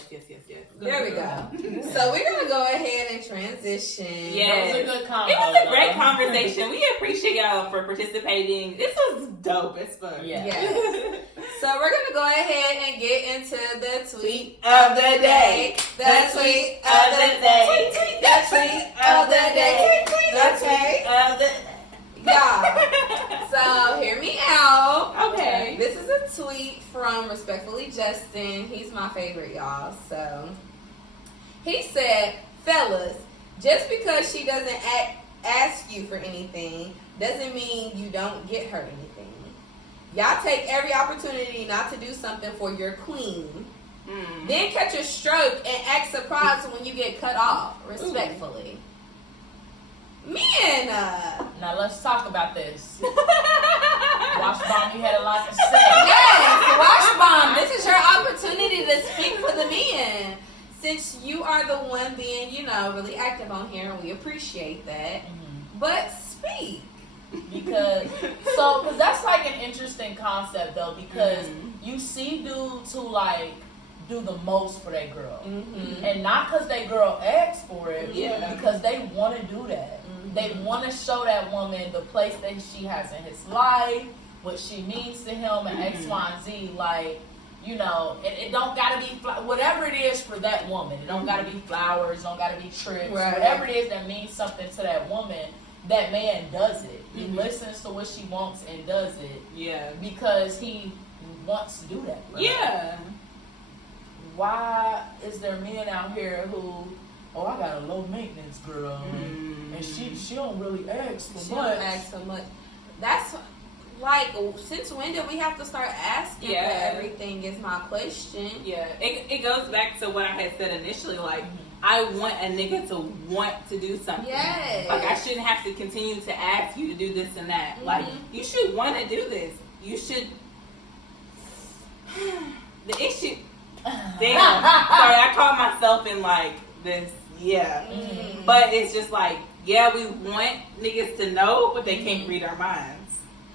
we go. So we're going to go ahead and transition. Yes. It was a good convo. It was a great conversation. We appreciate y'all for participating. This was dope as fuck. Yeah. So we're going to go ahead and get into the tweet of the day. The tweet of the day. The tweet of the day. The tweet of the day. Yeah. So hear me out. Okay. This is a tweet from Respectfully Justin. He's my favorite, y'all. So he said, fellas, just because she doesn't ask you for anything doesn't mean you don't get her anything. Y'all take every opportunity not to do something for your queen. Then catch a stroke and act surprised when you get cut off. Respectfully. Men. Now let's talk about this. Washbomb, you had a lot to say. Yes, Washbomb. This is your opportunity to speak for the men. Since you are the one being, really active on here, and we appreciate that. But speak. Because that's like an interesting concept though, because you see dudes who like do the most for that girl, and not because that girl asked for it, because they want to do that. They want to show that woman the place that she has in his life, what she means to him, and X, Y, and Z. Like, it don't gotta be whatever it is for that woman. It don't gotta be flowers, don't gotta be trips, whatever it is that means something to that woman. That man does it. He listens to what she wants and does it. Yeah. Because he wants to do that. Yeah. Why is there men out here who, I got a low maintenance girl, and she don't really ask for much. Don't ask for much. That's like, since when did we have to start asking for everything? Is my question. Yeah. It goes back to what I had said initially. Like, I want a nigga to want to do something. Yes. Like, I shouldn't have to continue to ask you to do this and that. Like, you should want to do this. You should. The issue. Damn. Sorry, I caught myself in like this. Yeah. But it's just like, we want niggas to know, but they can't read our minds.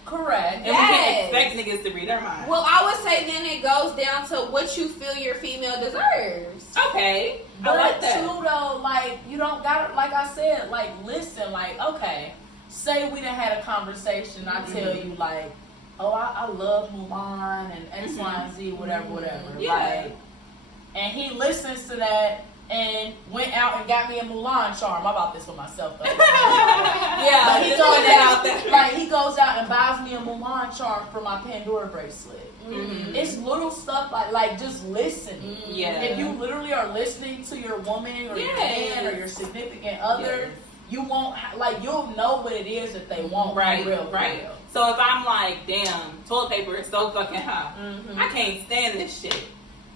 Correct. And we can't expect niggas to read our minds. Well, I would say then it goes down to what you feel your female deserves. Okay. But I like that. too though, like, you don't gotta, like I said, like, listen, like, okay, say we done had a conversation, I tell you, like, I love Mulan and X, Y, and Z, whatever. Yeah. Like, and he listens to that and went out and got me a Mulan charm. I bought this for myself though. Yeah, he just goes throwing that out there. Like, he goes out and buys me a Mulan charm for my Pandora bracelet. It's little stuff like just listen. Yeah. If you literally are listening to your woman or your man or your significant other, you won't you'll know what it is that they want. Right. Real. So if I'm like, damn, toilet paper is so fucking hot, I can't stand this shit.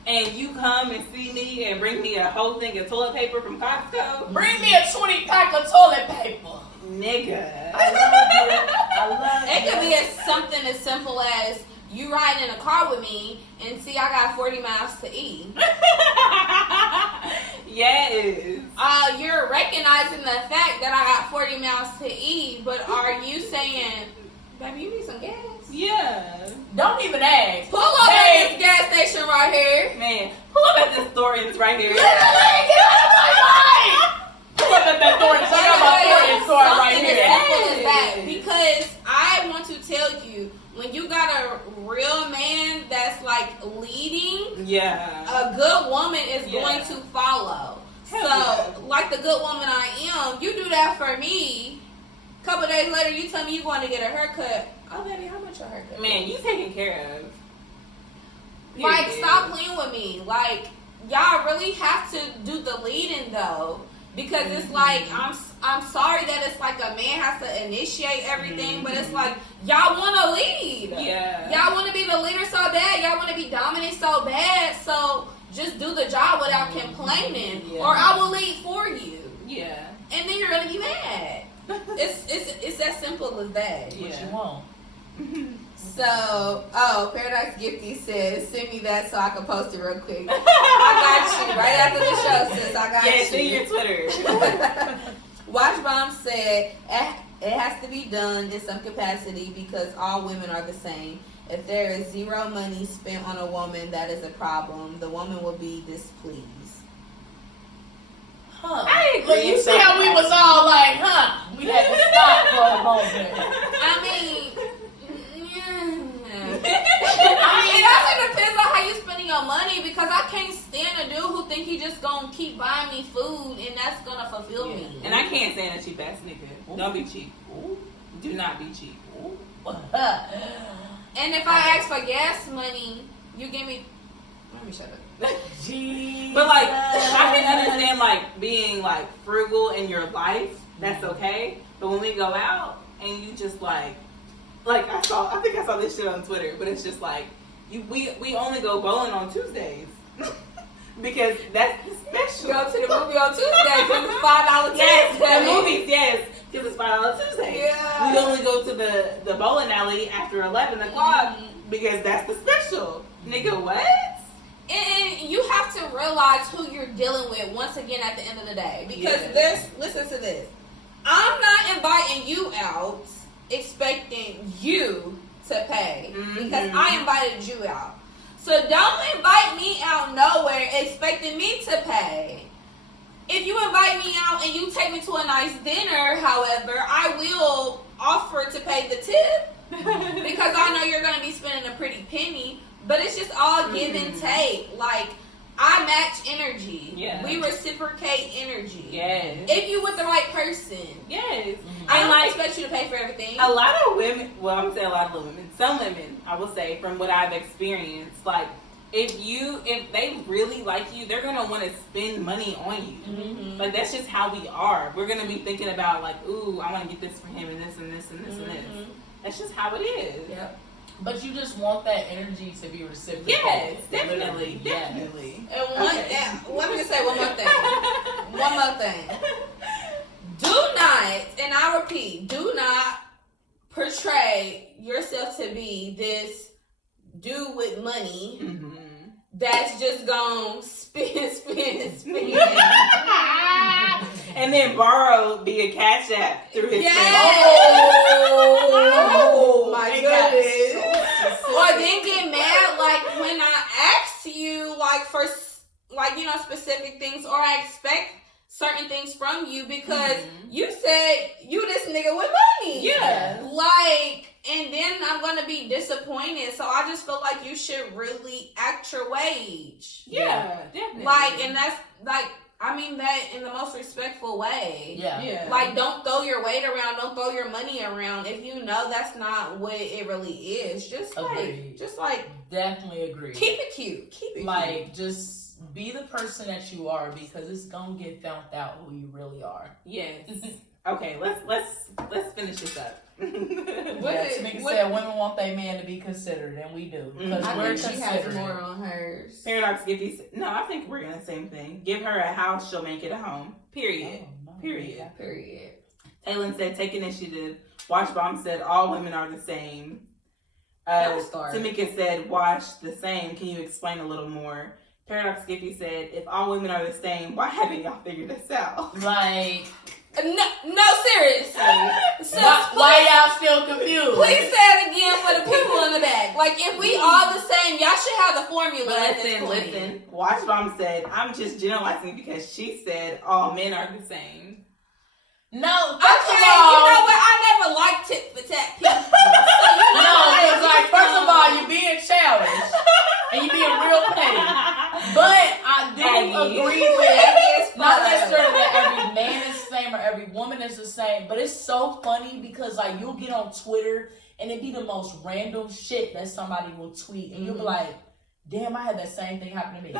And you come and see me and bring me a whole thing of toilet paper from Costco. Bring me a 20-pack of toilet paper. Nigga. I love it. It could be something as simple as you riding in a car with me and see I got 40 miles to E. Yes. You're recognizing the fact that I got 40 miles to E, but are you saying, baby, you need some gas? Yeah. Don't even ask. Pull up at this gas station right here. Man, pull up at this Thornton's right here. Literally, get out of my life! Pull up at that Thornton's. I got my Thornton's store right Something here. as simple as that. Because I want to tell you, when you got a real man that's like leading, a good woman is going to follow. Like the good woman I am, you do that for me. Couple days later, you tell me you want to get a haircut. Oh, baby, how much your haircut? Man, you taken care of. Like, stop playing with me. Like, y'all really have to do the leading though, because it's like I'm sorry that it's like a man has to initiate everything, but it's like y'all want to lead. Yeah. Y'all want to be the leader so bad. Y'all want to be dominant so bad. So just do the job without complaining, or I will lead for you. Yeah. And then you're gonna be mad. It's as simple as that. What you want? So, Paradise Gifty says, send me that so I can post it real quick. I got you. Right after the show, sis. I got you. See your Twitter. Watchbomb said, it has to be done in some capacity because all women are the same. If there is zero money spent on a woman, that is a problem. The woman will be displeased. I agree. But you see how we was all like, we had to stop for a moment. I mean, it also depends on how you spending your money, because I can't stand a dude who think he just gonna keep buying me food and that's gonna fulfill me. And I can't stand a cheap ass nigga. Don't be cheap. Do not be cheap. And if I ask for gas money, you give me. Let me shut up. But like, I can understand like being like frugal in your life. That's okay. But when we go out and you just like I think I saw this shit on Twitter, but it's just like we only go bowling on Tuesdays. Because that's the special. Go to the movie on Tuesday because it's $5 Yes, Tuesday. the movies, yes. Because it's $5 Tuesday. Yeah. We only go to the bowling alley after 11 o'clock because that's the special. Nigga, what? And you have to realize who you're dealing with once again at the end of the day. Because listen to this. I'm not inviting you out expecting you to pay. Because I invited you out. So don't invite me out nowhere expecting me to pay. If you invite me out and you take me to a nice dinner, however, I will offer to pay the tip because I know you're going to be spending a pretty penny. But it's just all give and take. Like, I match energy. Yeah. We reciprocate energy. Yes. If you with the right person. Yes. I And don't like, expect you to pay for everything. a lot of women, well, I'm going to say a lot of women, some women, I will say, from what I've experienced, like, if they really like you, they're going to want to spend money on you. Like, that's just how we are. We're going to be thinking about, like, ooh, I want to get this for him and this and this and this and this. That's just how it is. Yep. But you just want that energy to be reciprocated. Yes, definitely. Literally, yes. Definitely. And let me just say one more thing. One more thing. Do not, and I repeat, do not portray yourself to be this dude with money that's just gonna spend. And then borrow via Cash App through his Oh my They goodness. Or then get mad like when I ask you like for like, you know, specific things, or I expect certain things from you because you said you this nigga with money. Yeah. Like, and then I'm gonna be disappointed. So I just feel like you should really act your wage. Yeah, definitely. Like, and that's like, I mean that in the most respectful way. Yeah. Like, don't throw your weight around. Don't throw your money around. If you know that's not what it really is, just like, Definitely agree. keep it cute. Keep it Like, just be the person that you are because it's gonna get found out who you really are. Yes. Okay, let's finish this up. Tamika said women want their man to be considered, and we do. Because I we're think she has considerate. more on hers. Paradox Gifty. No, I think we're gonna the same thing. Give her a house, she'll make it a home. Period. Oh, no. Period. Period. Taylor said, take initiative. Watch Bomb said, all women are the same. That was start. Tamika said, wash the same. Can you explain a little more? Paradox Gifty said, if all women are the same, why haven't y'all figured this out? Like, No, seriously. why y'all still confused? Please say it again for the people in the back. Like, if we all the same, y'all should have the formula at this point. Listen. Watch Bomb said, I'm just generalizing because she said all men are the same. No, Okay, you know what? I never liked tit for tat people. because like first of all, you're being childish and you're being real petty. But I do agree with not necessarily that every man is the same or every woman is the same, but it's so funny because like you'll get on Twitter and it be the most random shit that somebody will tweet and you'll be like, damn, I had that same thing happen to me.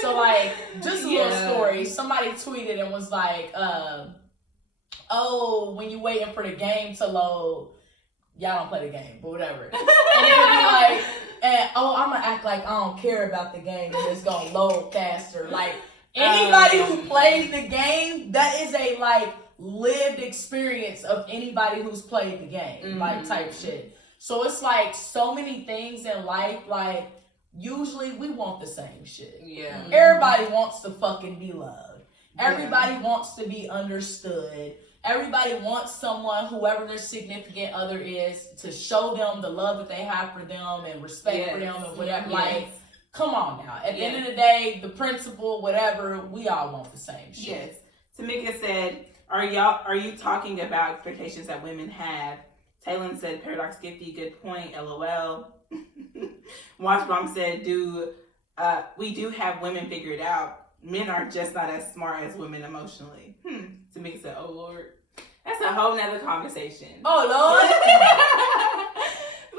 So like, just a little story. Somebody tweeted and was like, oh, when you waiting for the game to load, y'all don't play the game, but whatever. And it'll be like, I'm gonna act like I don't care about the game and it's gonna load faster. Like, anybody who plays the game, that is a like lived experience of anybody who's played the game, like type shit. So it's like so many things in life, like usually we want the same shit. Yeah. Everybody wants to fucking be loved. Everybody wants to be understood. Everybody wants someone, whoever their significant other is, to show them the love that they have for them and respect for them and whatever. Like, come on now. At the end of the day, the principle, whatever, we all want the same shit. Yes. Tamika said, are you talking about expectations that women have? Taylor said, Paradox Gifty, good point, LOL. Watchbomb said, we do have women figured out. Men are just not as smart as women emotionally. Tamika said, oh Lord. That's a whole nother conversation. Oh Lord.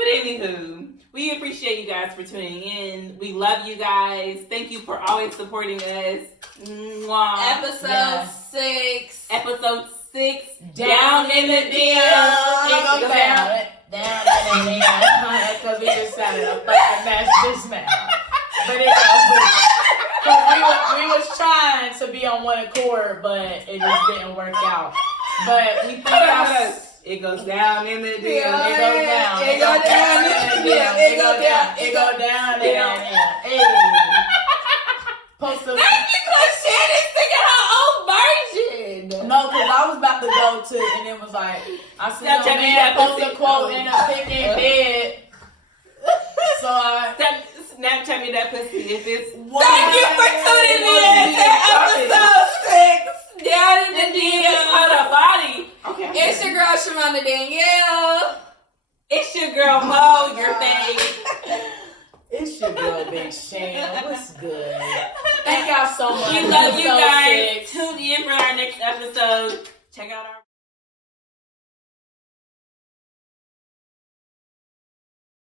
anywho, we appreciate you guys for tuning in. We love you guys. Thank you for always supporting us. Mwah. Episode 6. Episode 6. Down in the DM. It goes down. Down in the DM. Because we just sounded a fucking mess just now. But it goes. Because we was trying to be on one accord, but it just didn't work out. But we think that's... It goes down in the DM. It goes down. It goes down in the DM. It goes down. It goes down. Hey. Post a... That's because Shannon's singing her own version. No, because I was about to go to, and it was like, I see no man post a quote in a pick in bed. So I... Snapchat me that pussy if it's one. Thank you for tuning in to episode 6. Down in the DM. It's on a body. Okay. It's your girl, Shamanda Danielle. It's your girl, Mo, your thing. It's your girl, Big Shan. What's good? Thank y'all so much. We love you Episode guys. 6. Tune in for our next episode. Check out our